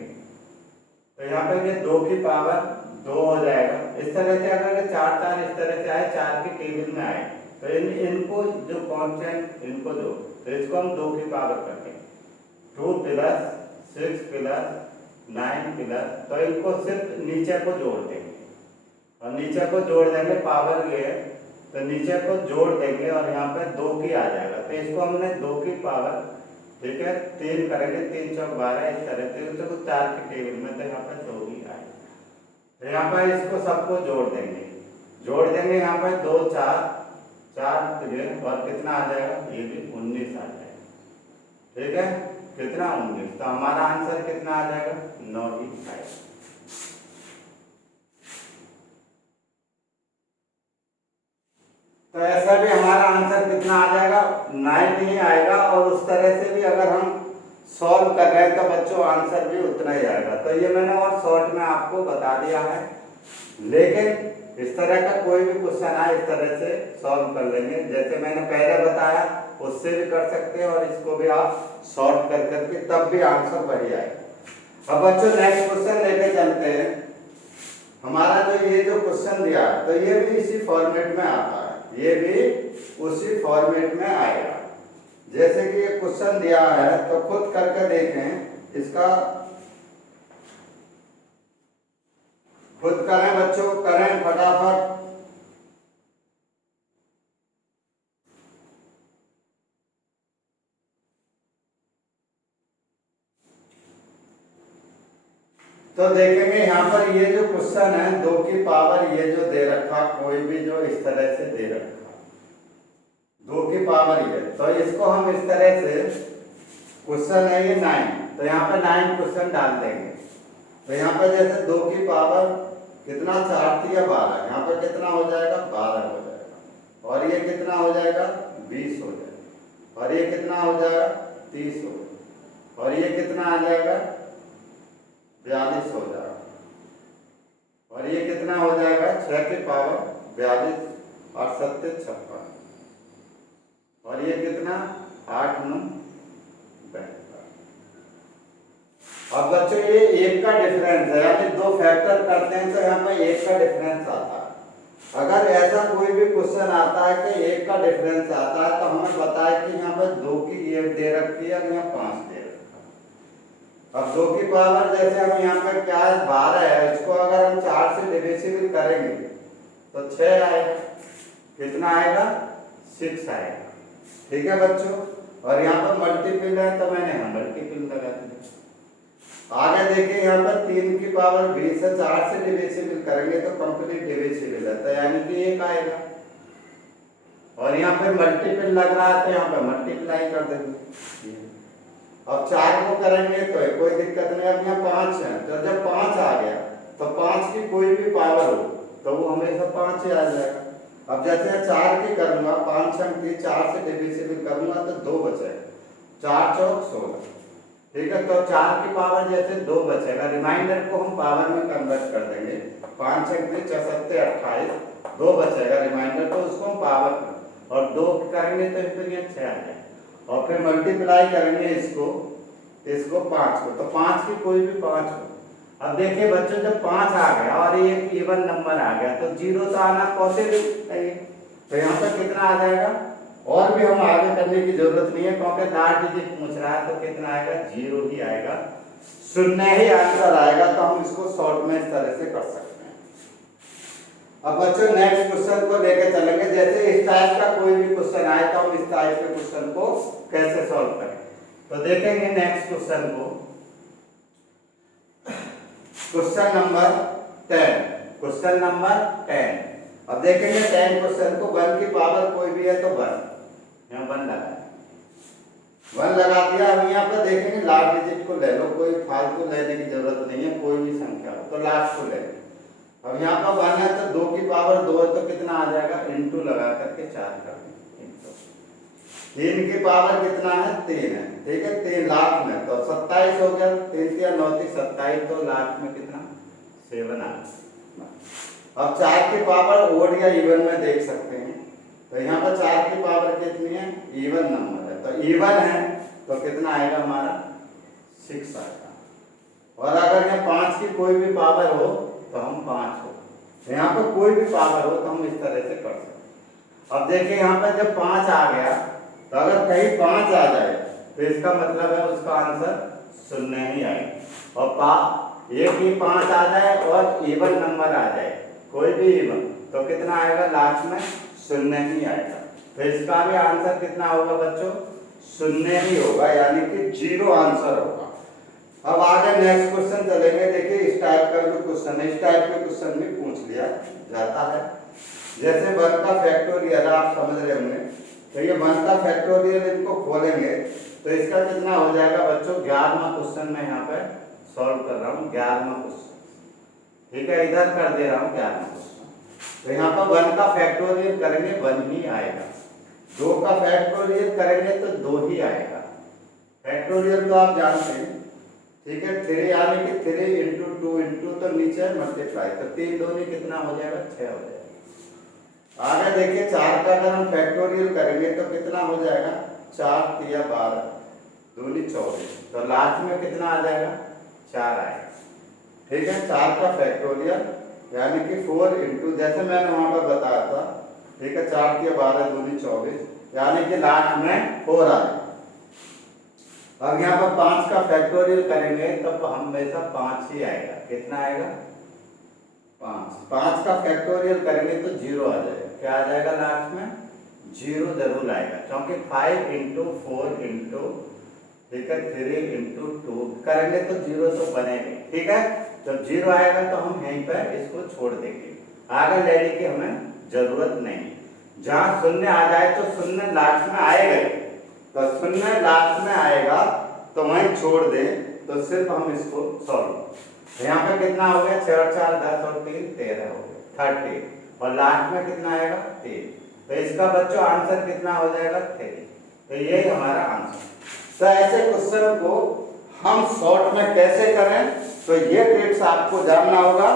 तो यहाँ पे ये 2 की पावर 2 हो जाएगा। इस तरह से अगर 4 4 इस तरह से आए, 4 की टेबल में आए, तो इनको जो कॉन्स्टेंट इनको दो, तो इसको हम 2 की पावर करते हैं, 2 प्लस 6 प्लस 9 प्लस, तो इनको सिर्फ नीचे को जोड़ देंगे, और नीचे को जोड़ देंगे पावर ये, तो नीचे को जोड़ देंगे और यहाँ पे 2 की आ जाएगा, तो इसको हमने 2 की पावर, ठीक है 3 करेंगे, 3 चौक 12, इस तरह से उसको 4 की टेबल में, तो यहाँ पर 2 ही आएगा। तो यहाँ पर इसको सबको जोड़ देंगे यहाँ पर 2 4 4 3 और कितना आ जाएगा, ये भी 19 आ जाएगा, ठीक है कितना 19, तो हमारा आंसर कितना आ जाएगा 9 ही आएगा। तो ऐसा भी हमारा आंसर कितना आ जाएगा 9 ही आएगा, और उस तरह से भी अगर हम सॉल्व कर रहे हैं तो बच्चों आंसर भी उतना ही आएगा। तो ये मैंने और शॉर्ट में आपको बता दिया है, लेकिन इस तरह का कोई भी क्वेश्चन आए इस तरह से सॉल्व कर लेंगे, जैसे मैंने पहले बताया उससे भी कर सकते हैं, और इसको भी आप सॉल्व कर करके तब भी आंसर वही आएगा। अब बच्चों नेक्स्ट क्वेश्चन लेके चलते हैं। हमारा जो क्वेश्चन दिया तो ये भी इसी फॉर्मेट में आता है, ये भी उसी फॉर्मेट में आएगा। जैसे कि ये क्वेश्चन दिया है तो खुद करके देखें, इसका खुद करें बच्चों, करें फटाफट। तो देखेंगे यहाँ पर ये जो क्वेश्चन है 2 की पावर ये जो दे रखा, कोई भी जो इस तरह से दे रखा 2 की पावर ये, तो इसको हम इस तरह से, क्वेश्चन है ये 9, तो यहाँ पे 9 क्वेश्चन डाल देंगे। तो यहाँ पर जैसे 2 की पावर कितना 4 थी या 12, यहाँ पर कितना हो जाएगा 12 हो जाएगा, और ये कितना हो जाएगा 20 हो जाएगा, और ये कितना हो जाएगा 30 हो जाएगा, और ये कितना आ जाएगा 42 हो जाएगा, और ये कितना हो जाएगा 6 की पावर 42 और 7 56, और ये कितना 8 9 52। अब बच्चों ये 1 का डिफरेंस है, यानी 2 फैक्टर करते हैं तो यहाँ पर 1 का डिफरेंस आता है। अगर ऐसा कोई भी क्वेश्चन आता है कि 1 का डिफरेंस आता है तो हमें पता है कि यहाँ पर 2 की ये दे रखी है, यहाँ 5 दे रखा है। अब 2 की पावर जैसे हम यहाँ पर क्या है 12 है, इसको अगर हम 4 से डिविजिबल करेंगे तो 6 आएगा, कितना आएगा 6 आएगा। ठीक है बच्चों, और यहाँ पर मल्टीपल है तो मैंने यहाँ मल्टीपल लगा दिया। आगे देखिए यहाँ पर 3 की पावर 20 है, 4 से डिविजिबल करेंगे तो कंप्लीट डिविजिबल है, तो यानी कि 1 आएगा। और यहाँ पे मल्टीपल लग रहा है तो यहाँ पे मल्टीप्लाई कर देंगे। अब 4 को करेंगे तो कोई दिक्कत नहीं। अब यहाँ 5 है, तो जब 5 आ गया तो 5 की कोई भी पावर हो तो वो हमेशा 5 ही आ जाएगा। अब जैसे 4 की करूंगा, 5 अंक की 4 से डिविजिबल करूंगा तो 2 बचेगा, 4 चौक 16। ठीक है, तो 4 की पावर जैसे 2 बचेगा, रिमाइंडर को हम पावर में कन्वर्ट कर देंगे। 5 अंक की 6 7 28, 2 बचेगा रिमाइंडर, तो उसको हम पावर कर, और 2 करेंगे तो फिर ये 6 आ जाएगा, और फिर मल्टीप्लाई करेंगे इसको 5 को, तो 5 की कोई भी 5 हो। अब देखिए बच्चों जब 5 आ गया और ये एक इवन नंबर आ गया तो 0 तो आना पॉसिबल है, तो यहाँ पर कितना आ जाएगा। और भी हम आगे करने की जरूरत नहीं है क्योंकि लास्ट डिजिट पूछ रहा है, तो कितना आएगा 0 ही आएगा, 0 ही आंसर आएगा। तो हम इसको शॉर्ट में इस तरह से कर सकते हैं। अब बच्चों नेक्स्ट क्वेश्चन को लेकर चलेंगे। जैसे इस टाइप का कोई भी क्वेश्चन आए तो हम इस टाइप के क्वेश्चन को कैसे सॉल्व करें, तो देखेंगे नेक्स्ट क्वेश्चन को। Question number 10, question number 10। अब देखेंगे 10 क्वेश्चन को 1 की पावर कोई भी है तो 1, यहाँ 1 लगा 1 लगा दिया। अब यहाँ पर देखेंगे लास्ट डिजिट को ले लो, कोई फालतू लेने की जरूरत नहीं है, कोई भी संख्या हो तो लास्ट को ले। अब यहाँ पर 1 है तो 2 की पावर 2 है तो कितना आ जाएगा, इंटू लगा करके 4 कर देंगे। 3 की पावर कितना है 3 है, ठीक है, 3 लाख में तो 27 हो गया, 3 या 9 27, तो लाख में कितना 7 आ गया। अब 4 की पावर ओड या इवन में देख सकते हैं, तो यहाँ पर 4 की पावर कितनी है, इवन नंबर है, तो इवन है तो कितना आएगा हमारा 6 आएगा। और अगर यहाँ 5 की कोई भी पावर हो तो हम 5 हो, यहाँ पर कोई भी पावर हो तो हम इस तरह से कर सकते हैं। अब देखिए यहाँ पर जब 5 आ गया तो अगर कहीं 5 आ जाए तो इसका मतलब है उसका आंसर 0 ही आएगा। और एक ही 5 आ जाए और इवन नंबर आ जाए, कोई भी इवन, तो कितना आएगा लास्ट में 0 ही आएगा। तो इसका भी आंसर कितना होगा बच्चों 0 ही होगा, यानी कि 0 आंसर होगा। अब आगे नेक्स्ट क्वेश्चन चलेंगे। देखिए इस टाइप का जो क्वेश्चन है, इस टाइप के क्वेश्चन भी पूछ लिया जाता है। जैसे 1 का फैक्टोरियल आप समझ रहे होंगे, तो ये 1 का फैक्टोरियल इनको खोलेंगे तो इसका कितना हो जाएगा बच्चों 11वां क्वेश्चन में यहाँ पे सॉल्व कर रहा हूँ, 11वां क्वेश्चन, ठीक है, इधर कर दे रहा हूँ 11वां क्वेश्चन। तो यहाँ पर 1 का फैक्टोरियल करेंगे 1 ही आएगा, 2 का फैक्टोरियल करेंगे तो 2 ही आएगा। फैक्टोरियल तो आप जानते हैं, ठीक है, 3 यानी कि 3 इंटू 2 इंटू तो नीचे मल्टीप्लाई, तो 3 दूनी कितना हो जाएगा 6 हो जाएगा। आगे देखिए 4 का अगर हम फैक्टोरियल करेंगे तो कितना हो जाएगा 4 3 12 दूनी 24, तो लास्ट में कितना आ जाएगा 4 आएगा। ठीक है, 4 का फैक्टोरियल यानी कि 4 इंटू, जैसे मैंने वहाँ पर बताया था, ठीक है, 4 के 12 दूनी 24, यानी कि लास्ट में 4 आएगा। अब यहाँ पर 5 का फैक्टोरियल करेंगे तब हमेशा 5 ही आएगा। कितना आएगा? 5 का फैक्टोरियल करेंगे तो 0 आ जाएगा। क्या आ जाएगा लास्ट में? 0 जरूर आएगा, क्योंकि 5 इंटू 4 इंटू, ठीक है, 3 इंटू 2 करेंगे तो 0 तो बनेगा। ठीक है, जब 0 आएगा तो हम यहीं पर इसको छोड़ देंगे, आगे लेने की हमें जरूरत नहीं। जहाँ शून्य आ जाए तो शून्य लास्ट में आएगा, तो शून्य लास्ट में आएगा तो वहीं छोड़ दे, तो सिर्फ हम इसको सॉल्व। यहाँ पे कितना हो गया? 4 4 10 और 3 13 हो गया, 30, और लास्ट में कितना आएगा? 3। तो इसका बच्चों आंसर कितना हो जाएगा? 3। तो ये हमारा आंसर। तो ऐसे क्वेश्चन को हम शॉर्ट में कैसे करें, तो ये टिप्स आपको जानना होगा,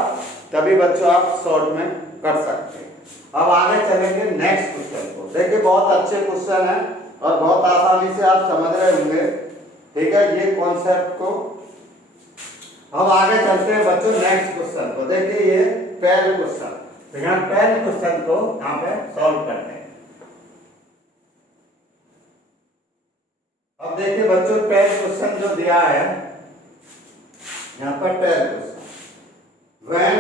तभी बच्चों आप शॉर्ट में कर सकते हैं। अब आगे चलेंगे नेक्स्ट क्वेश्चन को। देखिए बहुत अच्छे क्वेश्चन है और बहुत आसानी से आप समझ रहे होंगे। ठीक है, ये कॉन्सेप्ट को अब आगे चलते हैं बच्चों नेक्स्ट क्वेश्चन को। देखिए ये पहले क्वेश्चन, तो यहाँ पहले क्वेश्चन को यहाँ पे सॉल्व करते हैं। अब देखिए बच्चों पहले क्वेश्चन जो दिया है यहाँ पर, पहले question, when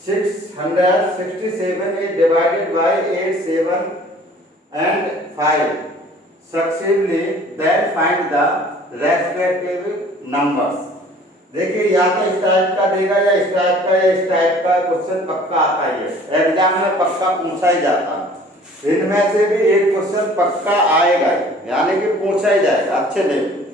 667 is divided by 8 7 and 5 successively, then find the respective numbers। देखिए या तो इस टाइप का देगा या इस टाइप का या इस टाइप का क्वेश्चन पक्का आता है, एग्जाम में पक्का पूछा ही जाता है। इनमें से भी एक क्वेश्चन पक्का आएगा, यानी कि पूछा ही जाएगा अच्छे लेवल।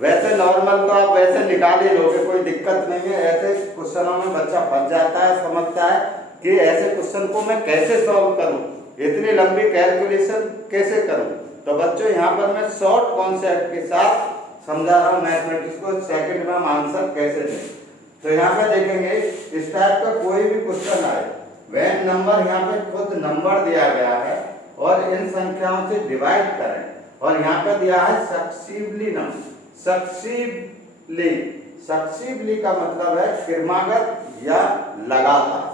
वैसे नॉर्मल तो आप वैसे निकाल ही लोगे, कोई दिक्कत नहीं है। ऐसे क्वेश्चनों में बच्चा फंस जाता है, समझता है कि ऐसे क्वेश्चन को मैं कैसे सॉल्व करूं, इतनी लंबी कैलकुलेशन कैसे करूं। तो बच्चों यहाँ पर मैं शॉर्ट कॉन्सेप्ट के साथ समझा रहा हूँ मैथमेटिक्स को, सेकंड में हम आंसर कैसे दें। तो यहाँ पे देखेंगे इस टाइप का कोई भी क्वेश्चन आए, वैन नंबर यहाँ पे खुद नंबर दिया गया है और इन संख्याओं से डिवाइड करें, और यहाँ पे दिया है सक्सीवली नंबर। सक्सीवली, सक्सीवली का मतलब है क्रमागत या लगातार।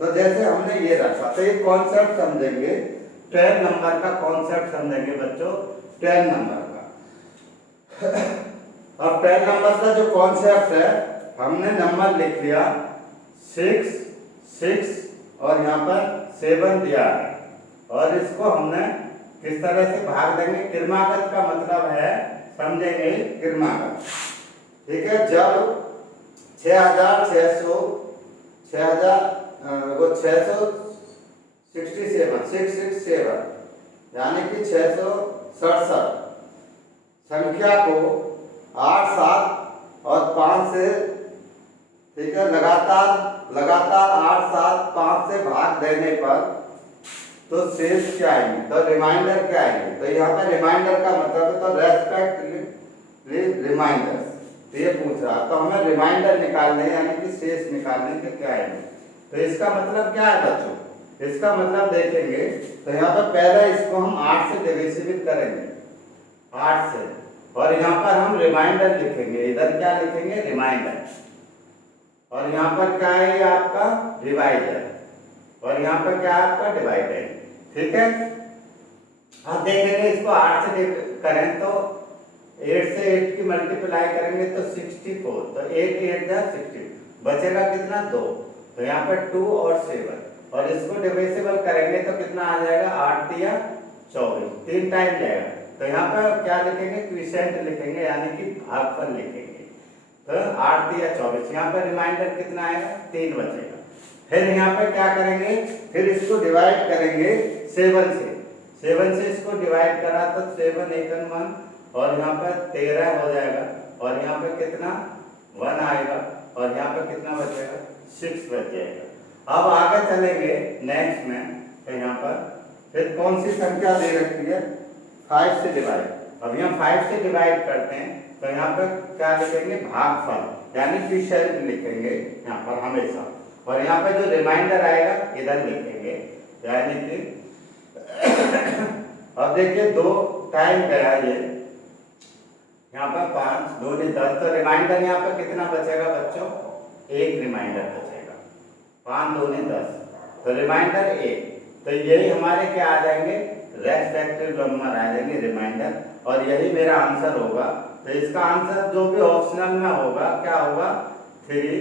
तो जैसे हमने ये रखा, तो ये कॉन्सेप्ट समझेंगे, 10 नंबर का कॉन्सेप्ट समझेंगे बच्चों, 10 नंबर का। अब 10 नंबर का जो कॉन्सेप्ट है, हमने नंबर लिख लिया 6 6 और यहाँ पर 7 दिया है, और इसको हमने किस तरह से भाग देंगे। क्रमागत का मतलब है, समझेंगे क्रमागत। ठीक है, जब 667 यानी कि 667 संख्या को 8 7 और 5 से, ठीक है, लगातार 8 7 5 से भाग देने पर तो शेष क्या आएंगे, तो रिमाइंडर क्या आएंगे। तो यहाँ पे रिमाइंडर का मतलब है, तो रेस्पेक्ट रिमाइंडर्स, तो ये पूछ रहा, तो हमें रिमाइंडर निकालने यानी कि शेष निकालने के क्या आएंगे। तो इसका मतलब क्या है बच्चों, इसका मतलब देखेंगे तो यहाँ पर पहले इसको हम 8 से डिविजिबल करेंगे, 8 से, और यहाँ पर हम रिमाइंडर लिखेंगे। इधर क्या लिखेंगे? रिमाइंडर, और यहाँ पर क्या है ये आपका डिवाइडर, और यहाँ पर क्या है आपका डिवाइडर। ठीक है, अब देखेंगे इसको 8 से करें तो 8 से 8 की मल्टीप्लाई करेंगे तो 64, तो 8 8 जा 60, बचेगा कितना? 2। तो यहाँ पर 2 और 7, और इसको डिविजिबल करेंगे तो कितना आ जाएगा? 8 या 24, 3 टाइम जाएगा। तो यहाँ पर क्या लिखेंगे? क्विसेंट लिखेंगे, यानी कि भागफल लिखेंगे। तो 8 या 24, यहाँ पर रिमाइंडर कितना आएगा? 3 बचेगा। फिर यहाँ पर क्या करेंगे? फिर इसको डिवाइड करेंगे 7 से, 7 से इसको डिवाइड करा तो 7 1 1, और यहाँ पर 13 हो जाएगा, और यहाँ पे कितना? 1 आएगा, और यहाँ पे कितना बचेगा? 6 बच जाएगा। अब आगे चलेंगे नेक्स्ट में, तो यहाँ पर फिर कौन सी संख्या दे रखी है? 5 से डिवाइड। अब यहाँ 5 से डिवाइड करते हैं तो यहाँ पर क्या लिखेंगे? भागफल, यानी क्विसेंट लिखेंगे यहाँ पर हमेशा, और यहाँ पे जो रिमाइंडर आएगा इधर लिखेंगे, यानी कि अब देखिए 2 टाइम गया ये, यहाँ पर 5 2 10, तो रिमाइंडर यहाँ पर कितना बचेगा बच्चों? 1 रिमाइंडर बचेगा। 5 2 10, तो रिमाइंडर 1। तो यही हमारे क्या आ जाएंगे? रेस्पेक्टिव नंबर आ जाएंगे रिमाइंडर, और यही मेरा आंसर होगा। तो इसका आंसर जो भी ऑप्शनल में होगा क्या होगा? 3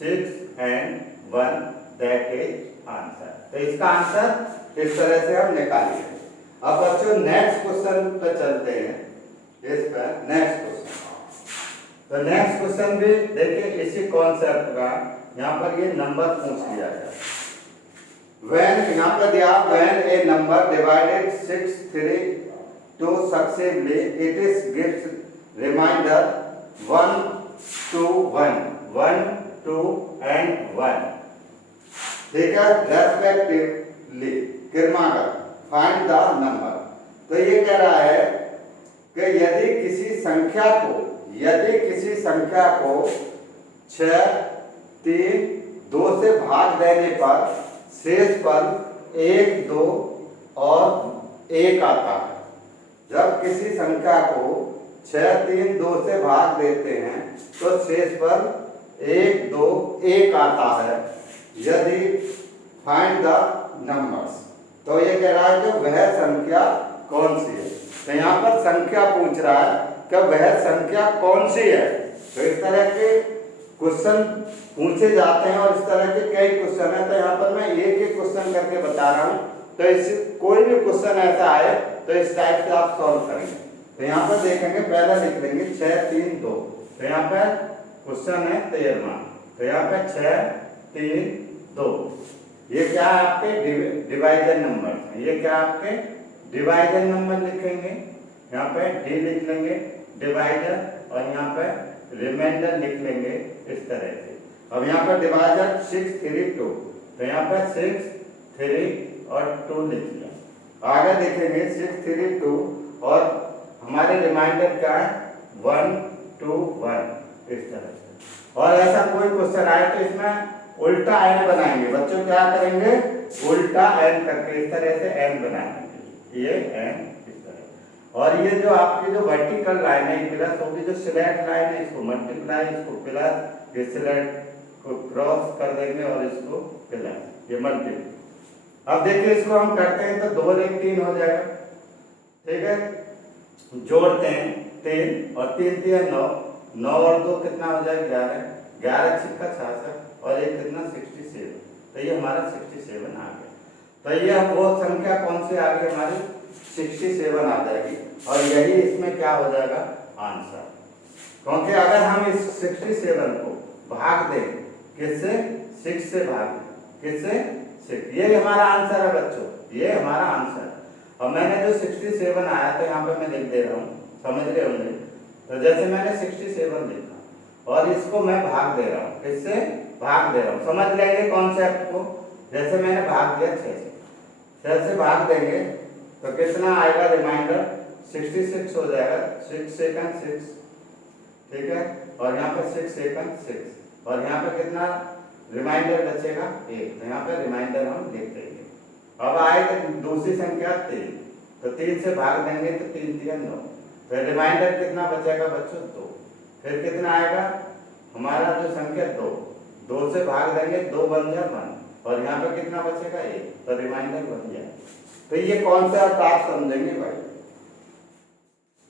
6 एंड 1, दैट इज आंसर। तो इसका आंसर इस तरह से हम निकालेंगे। अब बच्चों नेक्स्ट क्वेश्चन पे चलते हैं। इस पर नेक्स्ट क्वेश्चन, तो नेक्स्ट क्वेश्चन भी देखिए इसी कॉन्सेप्ट का, यहाँ पर ये नंबर पूछ लिया गया। When यहाँ पर दिया when a number divided 6 3 2 successively, it is gives reminder 1 2 1 1 2 and 1, ठीक है, रेस्पेक्टिवली। क्रमागत फाइंड द नंबर। तो ये कह रहा है कि यदि किसी संख्या को 6 3 2 से भाग देने पर शेष पर 1 2 और 1 आता है। जब किसी संख्या को 6 3 2 से भाग देते हैं तो शेष पर 1 2 1 आता है। यदि फाइंड द नंबर्स, तो ये कह रहा है कि वह संख्या कौन सी है। तो यहाँ पर संख्या पूछ रहा है कि वह संख्या कौन सी है। तो इस तरह के क्वेश्चन पूछे जाते हैं और इस तरह के कई क्वेश्चन है। तो यहाँ पर मैं एक एक क्वेश्चन करके बता रहा हूँ। तो इस कोई भी क्वेश्चन ऐसा आए तो इस टाइप से आप सॉल्व करेंगे। तो यहाँ पर देखेंगे, पहला लिख लेंगे 6 3 2। तो यहाँ पर क्वेश्चन है 13वां। तो यहाँ पर 6 3 2, ये क्या है आपके डिवाइजन नंबर। ये क्या आपके डिवाइजन नंबर लिखेंगे। यहाँ पे डी लिख लेंगे डिवाइजर, और यहाँ पे रिमाइंडर लिख लेंगे इस तरह से। अब यहाँ पर डिवाइजर 6 3 2, तो यहाँ पर 6 3 और 2 लिख लिया। आगे देखेंगे 6 3 2 और हमारे रिमाइंडर क्या है 1 2 1, इस तरह से। और ऐसा कोई क्वेश्चन आए तो इसमें उल्टा एन बनाएंगे। बच्चों क्या करेंगे? उल्टा एन करके इस तरह से एन बनाएंगे, ये एन इस तरह। और ये जो आपकी जो वर्टिकल लाइन है प्लस होगी, जो स्लैट लाइन है इसको मल्टीप्लाई, इसको प्लस, ये स्लैट को क्रॉस कर देंगे और इसको प्लस, ये मल्टीप्लाई। अब देखिए इसको हम करते हैं तो 2 1 3 हो जाएगा, ठीक है। जोड़ते हैं 3 और 3 3 9, 9 और 2 कितना हो जाएगा 11, 11 6 66 और एक कितना 67। तो ये हमारा 67 आ गया। तो ये वो संख्या कौन सी आ गई हमारी 67 आ जाएगी, और यही इसमें क्या हो जाएगा आंसर। क्योंकि अगर हम इस 67 को भाग दें किससे 6 से भाग दें, किससे 6, ये हमारा आंसर है बच्चों, ये हमारा आंसर है। और मैंने जो 67 आया तो यहाँ पे मैं लिख दे रहा हूँ, समझ रहे होंगे। तो जैसे मैंने 67 लिखा और इसको मैं भाग दे रहा हूँ, किससे भाग दे रहा हूँ, समझ लेंगे कॉन्सेप्ट को। जैसे मैंने भाग दिया 6 से भाग देंगे तो कितना आएगा रिमाइंडर 66 हो जाएगा, 6 सेकंड 6, ठीक है। और यहाँ पे 6 सेकंड 6, और यहाँ पे कितना रिमाइंडर बचेगा 1। तो यहाँ पे रिमाइंडर हम लिख देंगे। अब आएगा दूसरी संख्या 3, तो 3 से भाग देंगे तो 3 3 9, तो रिमाइंडर कितना बचेगा बच्चों 2। फिर कितना आएगा हमारा जो संख्या 2, 2 से भाग देंगे 2 बन जाए 1, और यहाँ पे कितना बचेगा 1, तो रिमाइंडर बन जाए। तो ये कौन सा आप समझेंगे भाई,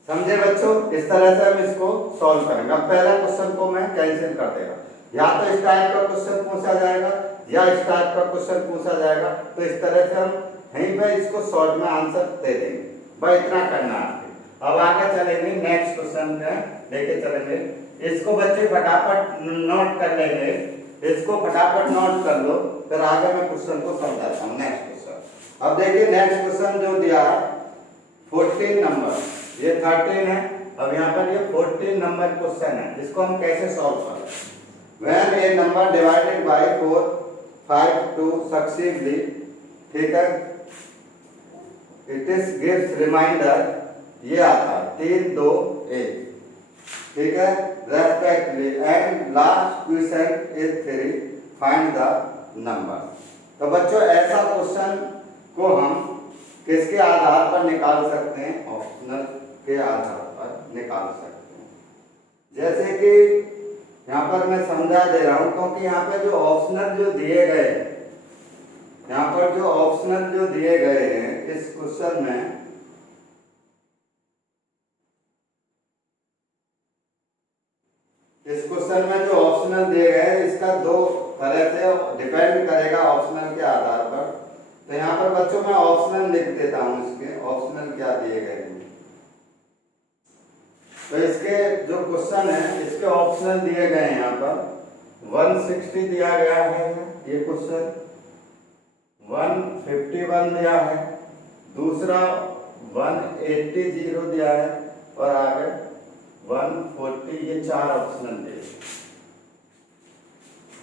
समझे बच्चों। इस तरह से हम इसको सॉल्व करेंगे। अब पहला क्वेश्चन को मैं कैंसिल कर देगा, या तो इस टाइप का क्वेश्चन पूछा जाएगा या इस टाइप का क्वेश्चन पूछा जाएगा। तो इस तरह से हम यहीं पर इसको शॉर्ट में आंसर दे देंगे। भाई इतना करना आपके। अब आगे चलेंगे नेक्स्ट क्वेश्चन पे लेके चलेंगे। इसको बच्चे फटाफट नोट कर लेंगे, इसको फटाफट नोट कर लो, फिर आगे मैं क्वेश्चन को समझाता हूँ। नेक्स्ट क्वेश्चन, अब देखिए नेक्स्ट क्वेश्चन जो दिया है 14 नंबर, ये 13 है। अब यहाँ पर ये 14 नंबर क्वेश्चन है, इसको हम कैसे सॉल्व करें। When a number divided by 4 5 2 successively, ठीक है, it is gives reminder, ये आता है 3 2 1, ठीक है, respectively, and last question is 3, find the number। तो बच्चों ऐसा क्वेश्चन को हम किसके आधार पर निकाल सकते हैं, ऑप्शनल के आधार पर निकाल सकते हैं। जैसे कि यहाँ पर मैं समझा दे रहा हूँ, क्योंकि यहाँ पे जो ऑप्शनल जो दिए गए हैं, यहाँ पर जो ऑप्शनल जो दिए गए हैं इस क्वेश्चन में, इस क्वेश्चन में जो ऑप्शनल दिए गए हैं इसका दो तरह से डिपेंड करेगा ऑप्शनल के आधार पर। तो यहाँ पर बच्चों मैं ऑप्शनल लिख देता हूँ, इसके ऑप्शनल क्या दिए गए हैं। तो इसके जो क्वेश्चन है इसके ऑप्शनल दिए गए हैं। यहाँ पर 160 दिया गया है ये क्वेश्चन, 151 दिया है, दूसरा 180 दिया है और आगे 140, ये चार ऑप्शनल दिए।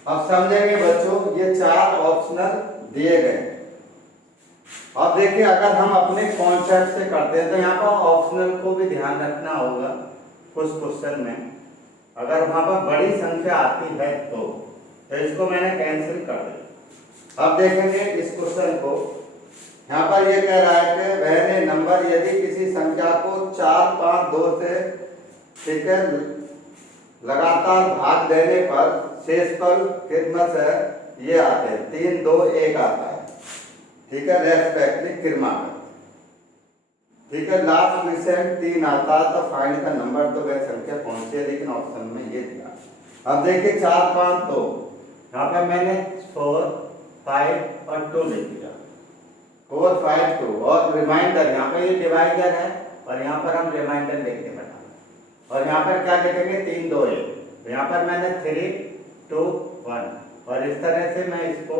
अब समझेंगे बच्चों, ये चार ऑप्शनल दिए गए। अब देखिए अगर हम अपने कॉन्सेप्ट से करते हैं तो यहाँ पर ऑप्शनल को भी ध्यान रखना होगा। कुछ क्वेश्चन में अगर वहाँ पर बड़ी संख्या आती है तो इसको मैंने कैंसिल कर दिया। अब देखेंगे इस क्वेश्चन को, यहाँ पर ये कह रहा है कि वह नंबर यदि किसी संख्या को 4, 5, 2 से ठीक है लगातार भाग देने पर शेषफल कितना है ये आते हैं 3, 2, 1 आता है, ठीक है, रेस्पेक्टिव क्रमांक, ठीक है। लास्ट क्वेश्चन 3 आता है, तो फाइंड का नंबर, तो वह संख्या कौन सी है, लेकिन ऑप्शन में ये दिया। अब देखिए 4, 5, तो यहाँ पे मैंने 4, 5 और 2 लिख दिया, 4, 5, 2 और रिमाइंडर, यहाँ पे ये डिवाइडर है और यहाँ पर हम रिमाइंडर लिखने बना, और यहाँ पर क्या लिखेंगे 3, 2, 1, तो यहाँ पर मैंने 3, 2, 1 और इस तरह से मैं इसको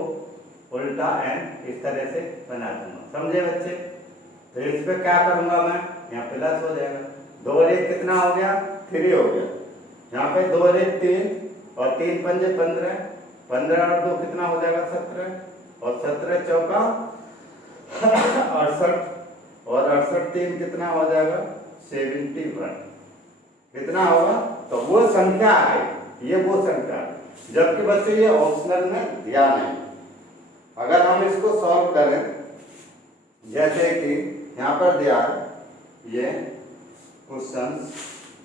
उल्टा एंड इस तरह से बना दूंगा, समझे बच्चे। तो इस पे क्या करूंगा मैं, यहाँ प्लस हो जाएगा, 2 और 1 कितना हो गया 3 हो गया, यहाँ पे 2 और 1 3 और 3 पंजे 15, 15 और 2 कितना हो जाएगा 17 और 17 चौका 68 और 68 3 कितना हो जाएगा 71, कितना होगा, तो वो संख्या है, ये वो संख्या है। जबकि बच्चों ये ऑप्शनल में दिया नहीं। अगर हम इसको सॉल्व करें, जैसे कि यहाँ पर दिया ये question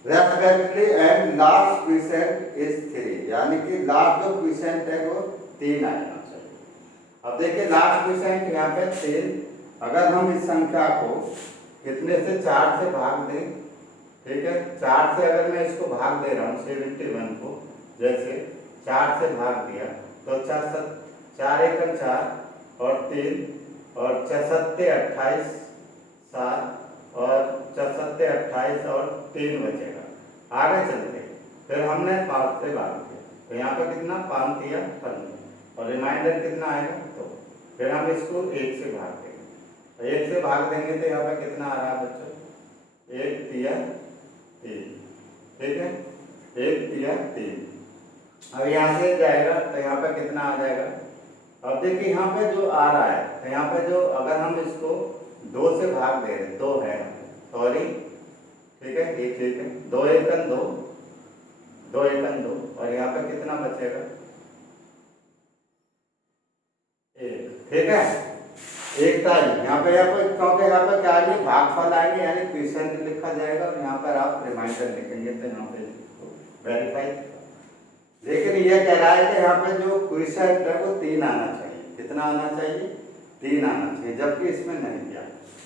respectively and last question is 3, यानी कि लास्ट जो क्वेश्चन है वो 3 आना चाहिए। अब देखिए लास्ट क्वेश्चन यहाँ पे 3, अगर हम इस संख्या को कितने से 4 से भाग दें, ठीक है, 4 से अगर मैं इसको भाग दे रहा हूँ 71 को, जैसे 4 से भाग दिया तो 4 एकम 4 और 3 और 6 28 7 और 6 28 और 3 बचेगा। आगे चलते फिर हमने 5 से भाग दिया तो यहाँ पर कितना 5 दिया 15 और रिमाइंडर कितना आएगा, तो फिर हम इसको 1 से भाग देंगे, तो 1 से भाग देंगे तो यहाँ पर कितना आ रहा है बच्चों 1 दिया 3, ठीक है, 1 दिया 3। अब यहाँ से जाएगा तो यहाँ पे कितना आ जाएगा, अब देखिए यहाँ पे जो आ रहा है तो यहाँ पे जो अगर हम इसको 2 से भाग दे रहे 2 है, सॉरी, ठीक है, ये ठीक है, 2 एकम 2, 2 एकम 2 और यहाँ पे कितना बचेगा 1, ठीक है, 1 था यहाँ पे क्योंकि यहाँ पे क्या नहीं भागफल आएंगे यानी क्वेश्चन लिखा जाएगा और यहाँ पर आप रिमाइंडर लिखेंगे तो यहाँ पे वेरीफाई। लेकिन ये कह रहा है कि यहाँ पे जो क्वेश्चन है वो 3 आना चाहिए, कितना आना चाहिए 3 आना चाहिए, जबकि इसमें नहीं दिया।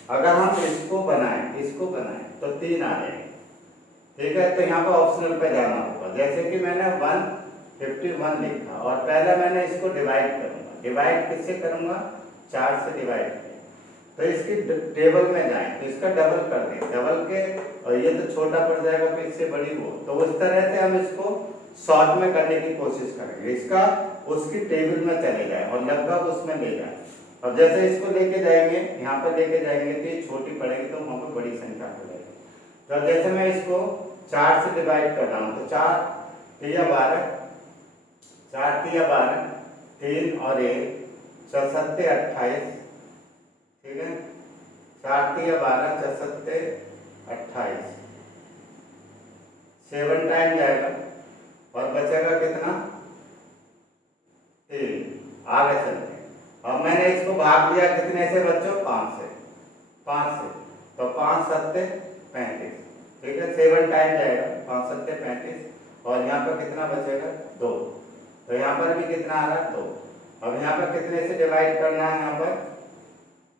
अगर हम इसको बनाएं तो 3 आ जाएंगे, ठीक है। तो यहाँ पर ऑप्शनल पे जाना होगा, जैसे कि मैंने 151 लिखा और पहले मैंने इसको डिवाइड करूंगा, डिवाइड किससे करूंगा 4 से डिवाइड किया, तो इसकी टेबल में जाएं तो इसका डबल कर दें, डबल के और ये तो छोटा पड़ जाएगा फिर इससे बड़ी वो, तो उस तरह से हम इसको शॉर्ट में करने की कोशिश करेंगे, इसका उसकी टेबल में चले जाए और लगभग उसमें ले जाए। अब जैसे इसको लेके जाएंगे यहाँ पर लेके जाएंगे तो ये छोटी पड़ेगी तो वहाँ पर बड़ी संख्या पड़ेगी। तो जैसे मैं इसको 4 से डिवाइड कर रहा हूँ तो 4 3 12, 4 3 12, 3 और 1 6 7 28, ठीक है, 4 3 12, 6 7 28, 7 टाइम जाएगा और बचेगा कितना 3। आगे चलते हैं, अब मैंने इसको भाग दिया कितने से बच्चों 5 से, तो 5 7 35, ठीक है, 7 टाइम जाएगा, 5 सत्ते 35, और यहाँ पर कितना बचेगा 2, तो यहाँ पर भी कितना आ रहा है 2। अब यहाँ पर कितने से डिवाइड करना है, यहाँ पर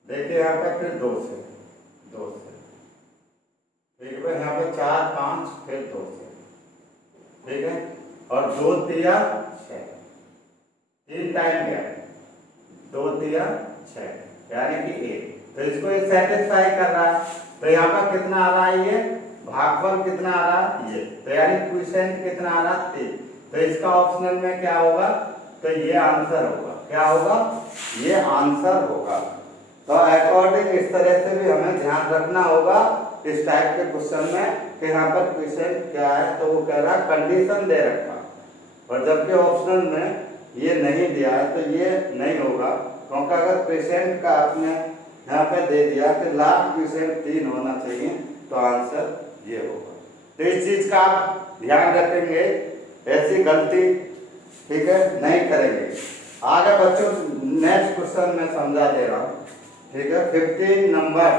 देखिए, यहाँ पर फिर 2 से, ठीक है, यहाँ पर 4 5 फिर 2 से, ठीक है, और 2 तिया 6, 3 टाइम गया, 2 तिया 6 यानी कि 1, तो इसको ये सेटिस्फाई कर रहा है। तो यहाँ पर कितना आ रहा है, ये भागफल कितना आ रहा है ये, तो यानी क्वोशिएंट कितना आ रहा है 3, तो इसका ऑप्शनल में क्या होगा, तो ये आंसर होगा, क्या होगा, ये आंसर होगा। तो अकॉर्डिंग इस तरह से भी हमें ध्यान रखना होगा इस टाइप के क्वेश्चन में कि यहाँ पर क्वेश्चन क्या है, तो वो कह रहा है कंडीशन दे रखा, और जबकि ऑप्शनल में ये नहीं दिया है तो ये नहीं होगा, क्योंकि अगर पेशेंट का आपने यहाँ पे दे दिया कि लास्ट क्वेश्चन 3 होना चाहिए, तो आंसर ये होगा। तो इस चीज का आप ध्यान रखेंगे, ऐसी गलती ठीक है नहीं करेंगे। आगे बच्चों नेक्स्ट क्वेश्चन में समझा दे रहा हूँ, ठीक है, 15 नंबर,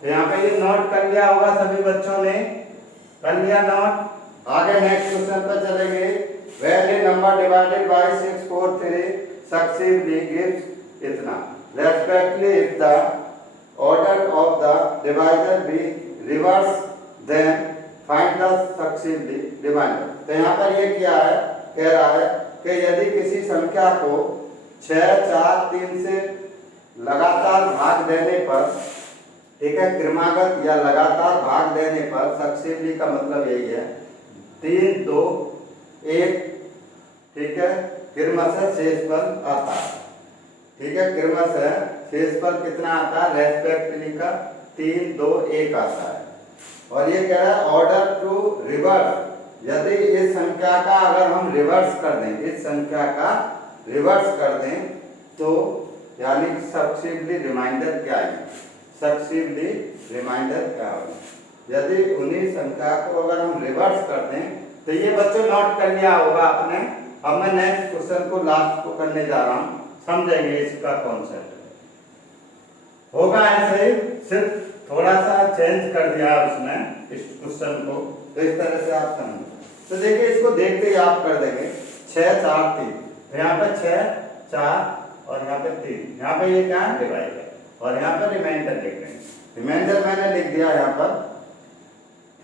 तो यहाँ पे ये नोट कर लिया होगा सभी बच्चों ने, कर लिया नोट। आगे नेक्स्ट क्वेश्चन पर चलेंगे, when a number divided by 6 4 3 successively gives इतना, respectively if the order of the divisor be reversed then find the successively divisor। तो यहाँ पर ये क्या है, कह रहा है कि यदि किसी संख्या को 6 4 3 से लगातार भाग देने पर, ठीक है, क्रमागत या लगातार भाग देने पर, सक्सेसिवली का मतलब यही है 3 2 1, ठीक है, क्रमशः शेषफल आता है, ठीक है, क्रमशः शेषफल कितना आता है, रेस्पेक्टिवली का 3 2 1 आता है। और ये कह रहा है ऑर्डर टू रिवर्स, यदि इस संख्या का अगर हम रिवर्स कर दें, इस संख्या का रिवर्स कर दें, तो यानी सक्सेसिवली रिमाइंडर क्या है, सक्सेसिवली रिमाइंडर क्या होगा, यदि उन्हीं संख्या को अगर हम रिवर्स कर दें, तो ये बच्चों नोट कर लिया होगा आपने। अब मैं नेक्स्ट क्वेश्चन को लास्ट को करने जा रहा हूं, समझेंगे इसका कॉन्सेप्ट होगा ऐसे ही, सिर्फ थोड़ा सा चेंज कर दिया उसमें इस क्वेश्चन को, तो इस तरह से आप समझें। तो देखिए इसको देखते ही आप कर देंगे 6 4 3, तो यहाँ पर 6 4 और यहाँ पे 3, यहाँ पे ये क्या है डिवाइडर, और यहाँ पर रिमाइंडर लिख रहे हैं, रिमाइंडर मैंने लिख दिया यहाँ पर,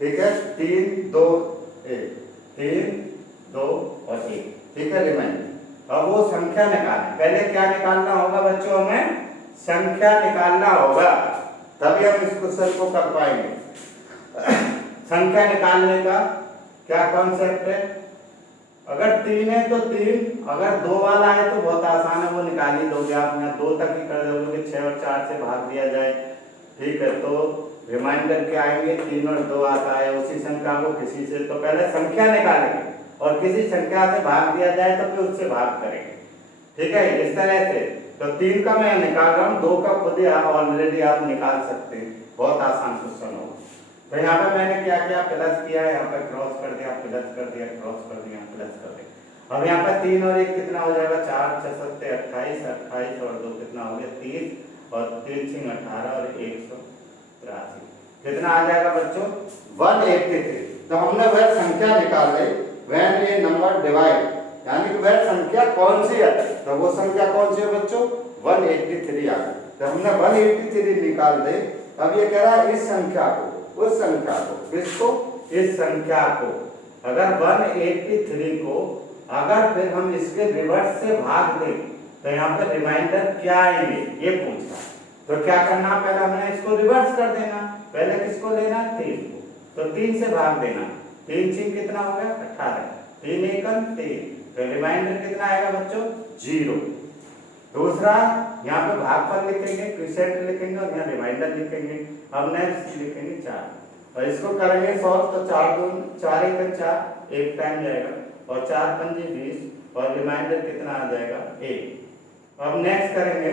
ठीक है, 3 2 1, 3 2 और 1, ठीक है, रिमाइंडर। अब वो संख्या निकालें, पहले क्या निकालना होगा बच्चों, हमें संख्या निकालना होगा, तभी हम इस क्वेश्चन को कर पाएंगे। संख्या निकालने का क्या कॉन्सेप्ट है, अगर 3 है तो 3, अगर 2 वाला है तो बहुत आसान है, वो निकाल ही दोगे आप, यहाँ 2 तक ही कर दोगे, 6 और 4 से भाग दिया जाए, ठीक है, तो रिमाइंडर क्या आएंगे, 3 और 2 आता है, उसी संख्या को किसी से, तो पहले संख्या निकालेंगे और किसी संख्या से भाग दिया जाए तो फिर उससे भाग करेंगे, ठीक है, इस तरह से। तो 3 का मैं निकाल रहा हूँ, 2 का खुद ही ऑलरेडी आप निकाल सकते हैं, बहुत आसान क्वेश्चन होगा। तो यहाँ पे मैंने क्या किया, प्लस किया, यहाँ पर क्रॉस कर दिया, प्लस कर दिया, क्रॉस कर दिया, प्लस कर दिया। अब यहाँ पर 3 और 1 कितना हो जाएगा, 4 6 7 28, 28 और 2 कितना हो गया 30, और 3 6 18 और 183, कितना आ जाएगा बच्चों 183। तो हमने वह संख्या निकाल ली, व्हेन ये नंबर डिवाइड, यानी कि वह संख्या कौन सी है, तो वो संख्या कौन सी है बच्चों 183 आ गई। तो हमने 183 निकाल दे। अब ये कह रहा है इस संख्या को, उस संख्या को, किसको, इस संख्या को, अगर 183 को अगर फिर हम इसके रिवर्स से भाग दें तो यहाँ पर रिमाइंडर क्या आएंगे ये पूछा। तो क्या करना, पहले हमने इसको रिवर्स कर देना, पहले किसको लेना 3 को, तो 3 से भाग देना, 3 6 कितना हो गया 18, 3 1 3, तो रिमाइंडर कितना आएगा बच्चों 0। दूसरा यहाँ पे भागफल लिखेंगे, क्वोशिएंट लिखेंगे और यहाँ रिमाइंडर लिखेंगे। अब नेक्स्ट लिखेंगे 4, और इसको करेंगे सॉल्व, तो 4 2 4 1 4, 1 टाइम जाएगा, और 4 5 20, और रिमाइंडर कितना आ जाएगा 1। अब नेक्स्ट करेंगे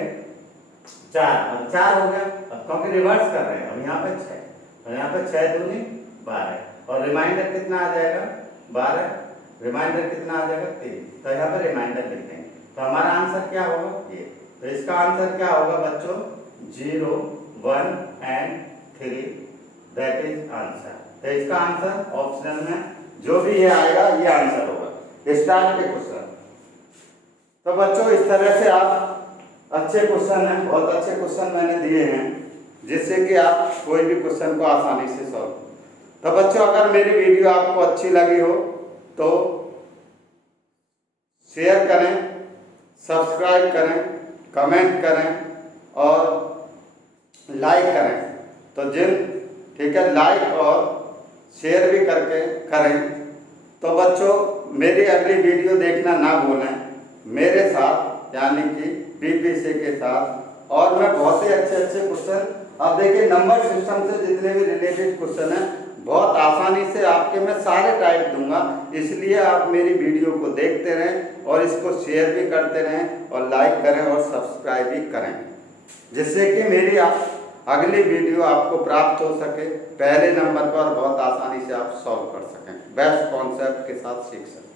4, अब 4 हो गया, अब क्योंकि रिवर्स कर रहे हैं, अब यहाँ पे 6, और यहाँ पे 6 दूनी 12, और रिमाइंडर कितना आ जाएगा 12, रिमाइंडर कितना आ जाएगा 3, तो यहाँ पर रिमाइंडर लिखेंगे। तो हमारा आंसर क्या होगा ये, तो इसका आंसर क्या होगा बच्चों 0 1 and 3, दैट इज आंसर। तो इसका आंसर ऑप्शन में जो भी ये आएगा ये आंसर होगा स्टार्ट के क्वेश्चन। तो बच्चों इस तरह से आप अच्छे क्वेश्चन हैं, बहुत अच्छे क्वेश्चन मैंने दिए हैं जिससे कि आप कोई भी क्वेश्चन को आसानी से सॉल्व। तो बच्चों अगर मेरी वीडियो आपको अच्छी लगी हो तो शेयर करें, सब्सक्राइब करें, कमेंट करें और लाइक करें। तो ठीक है, लाइक और शेयर भी करके करें। तो बच्चों मेरी अगली वीडियो देखना ना भूलें मेरे साथ, यानी कि बीपीसी के साथ। और मैं बहुत ही अच्छे अच्छे क्वेश्चन, अब देखिए नंबर सिस्टम से जितने भी रिलेटेड क्वेश्चन हैं बहुत आसानी से आपके मैं सारे टाइप दूंगा, इसलिए आप मेरी वीडियो को देखते रहें और इसको शेयर भी करते रहें और लाइक करें और सब्सक्राइब भी करें, जिससे कि मेरी अगली वीडियो आपको प्राप्त हो सके पहले नंबर पर, बहुत आसानी से आप सॉल्व कर सकें, बेस्ट कॉन्सेप्ट के साथ सीख सकें।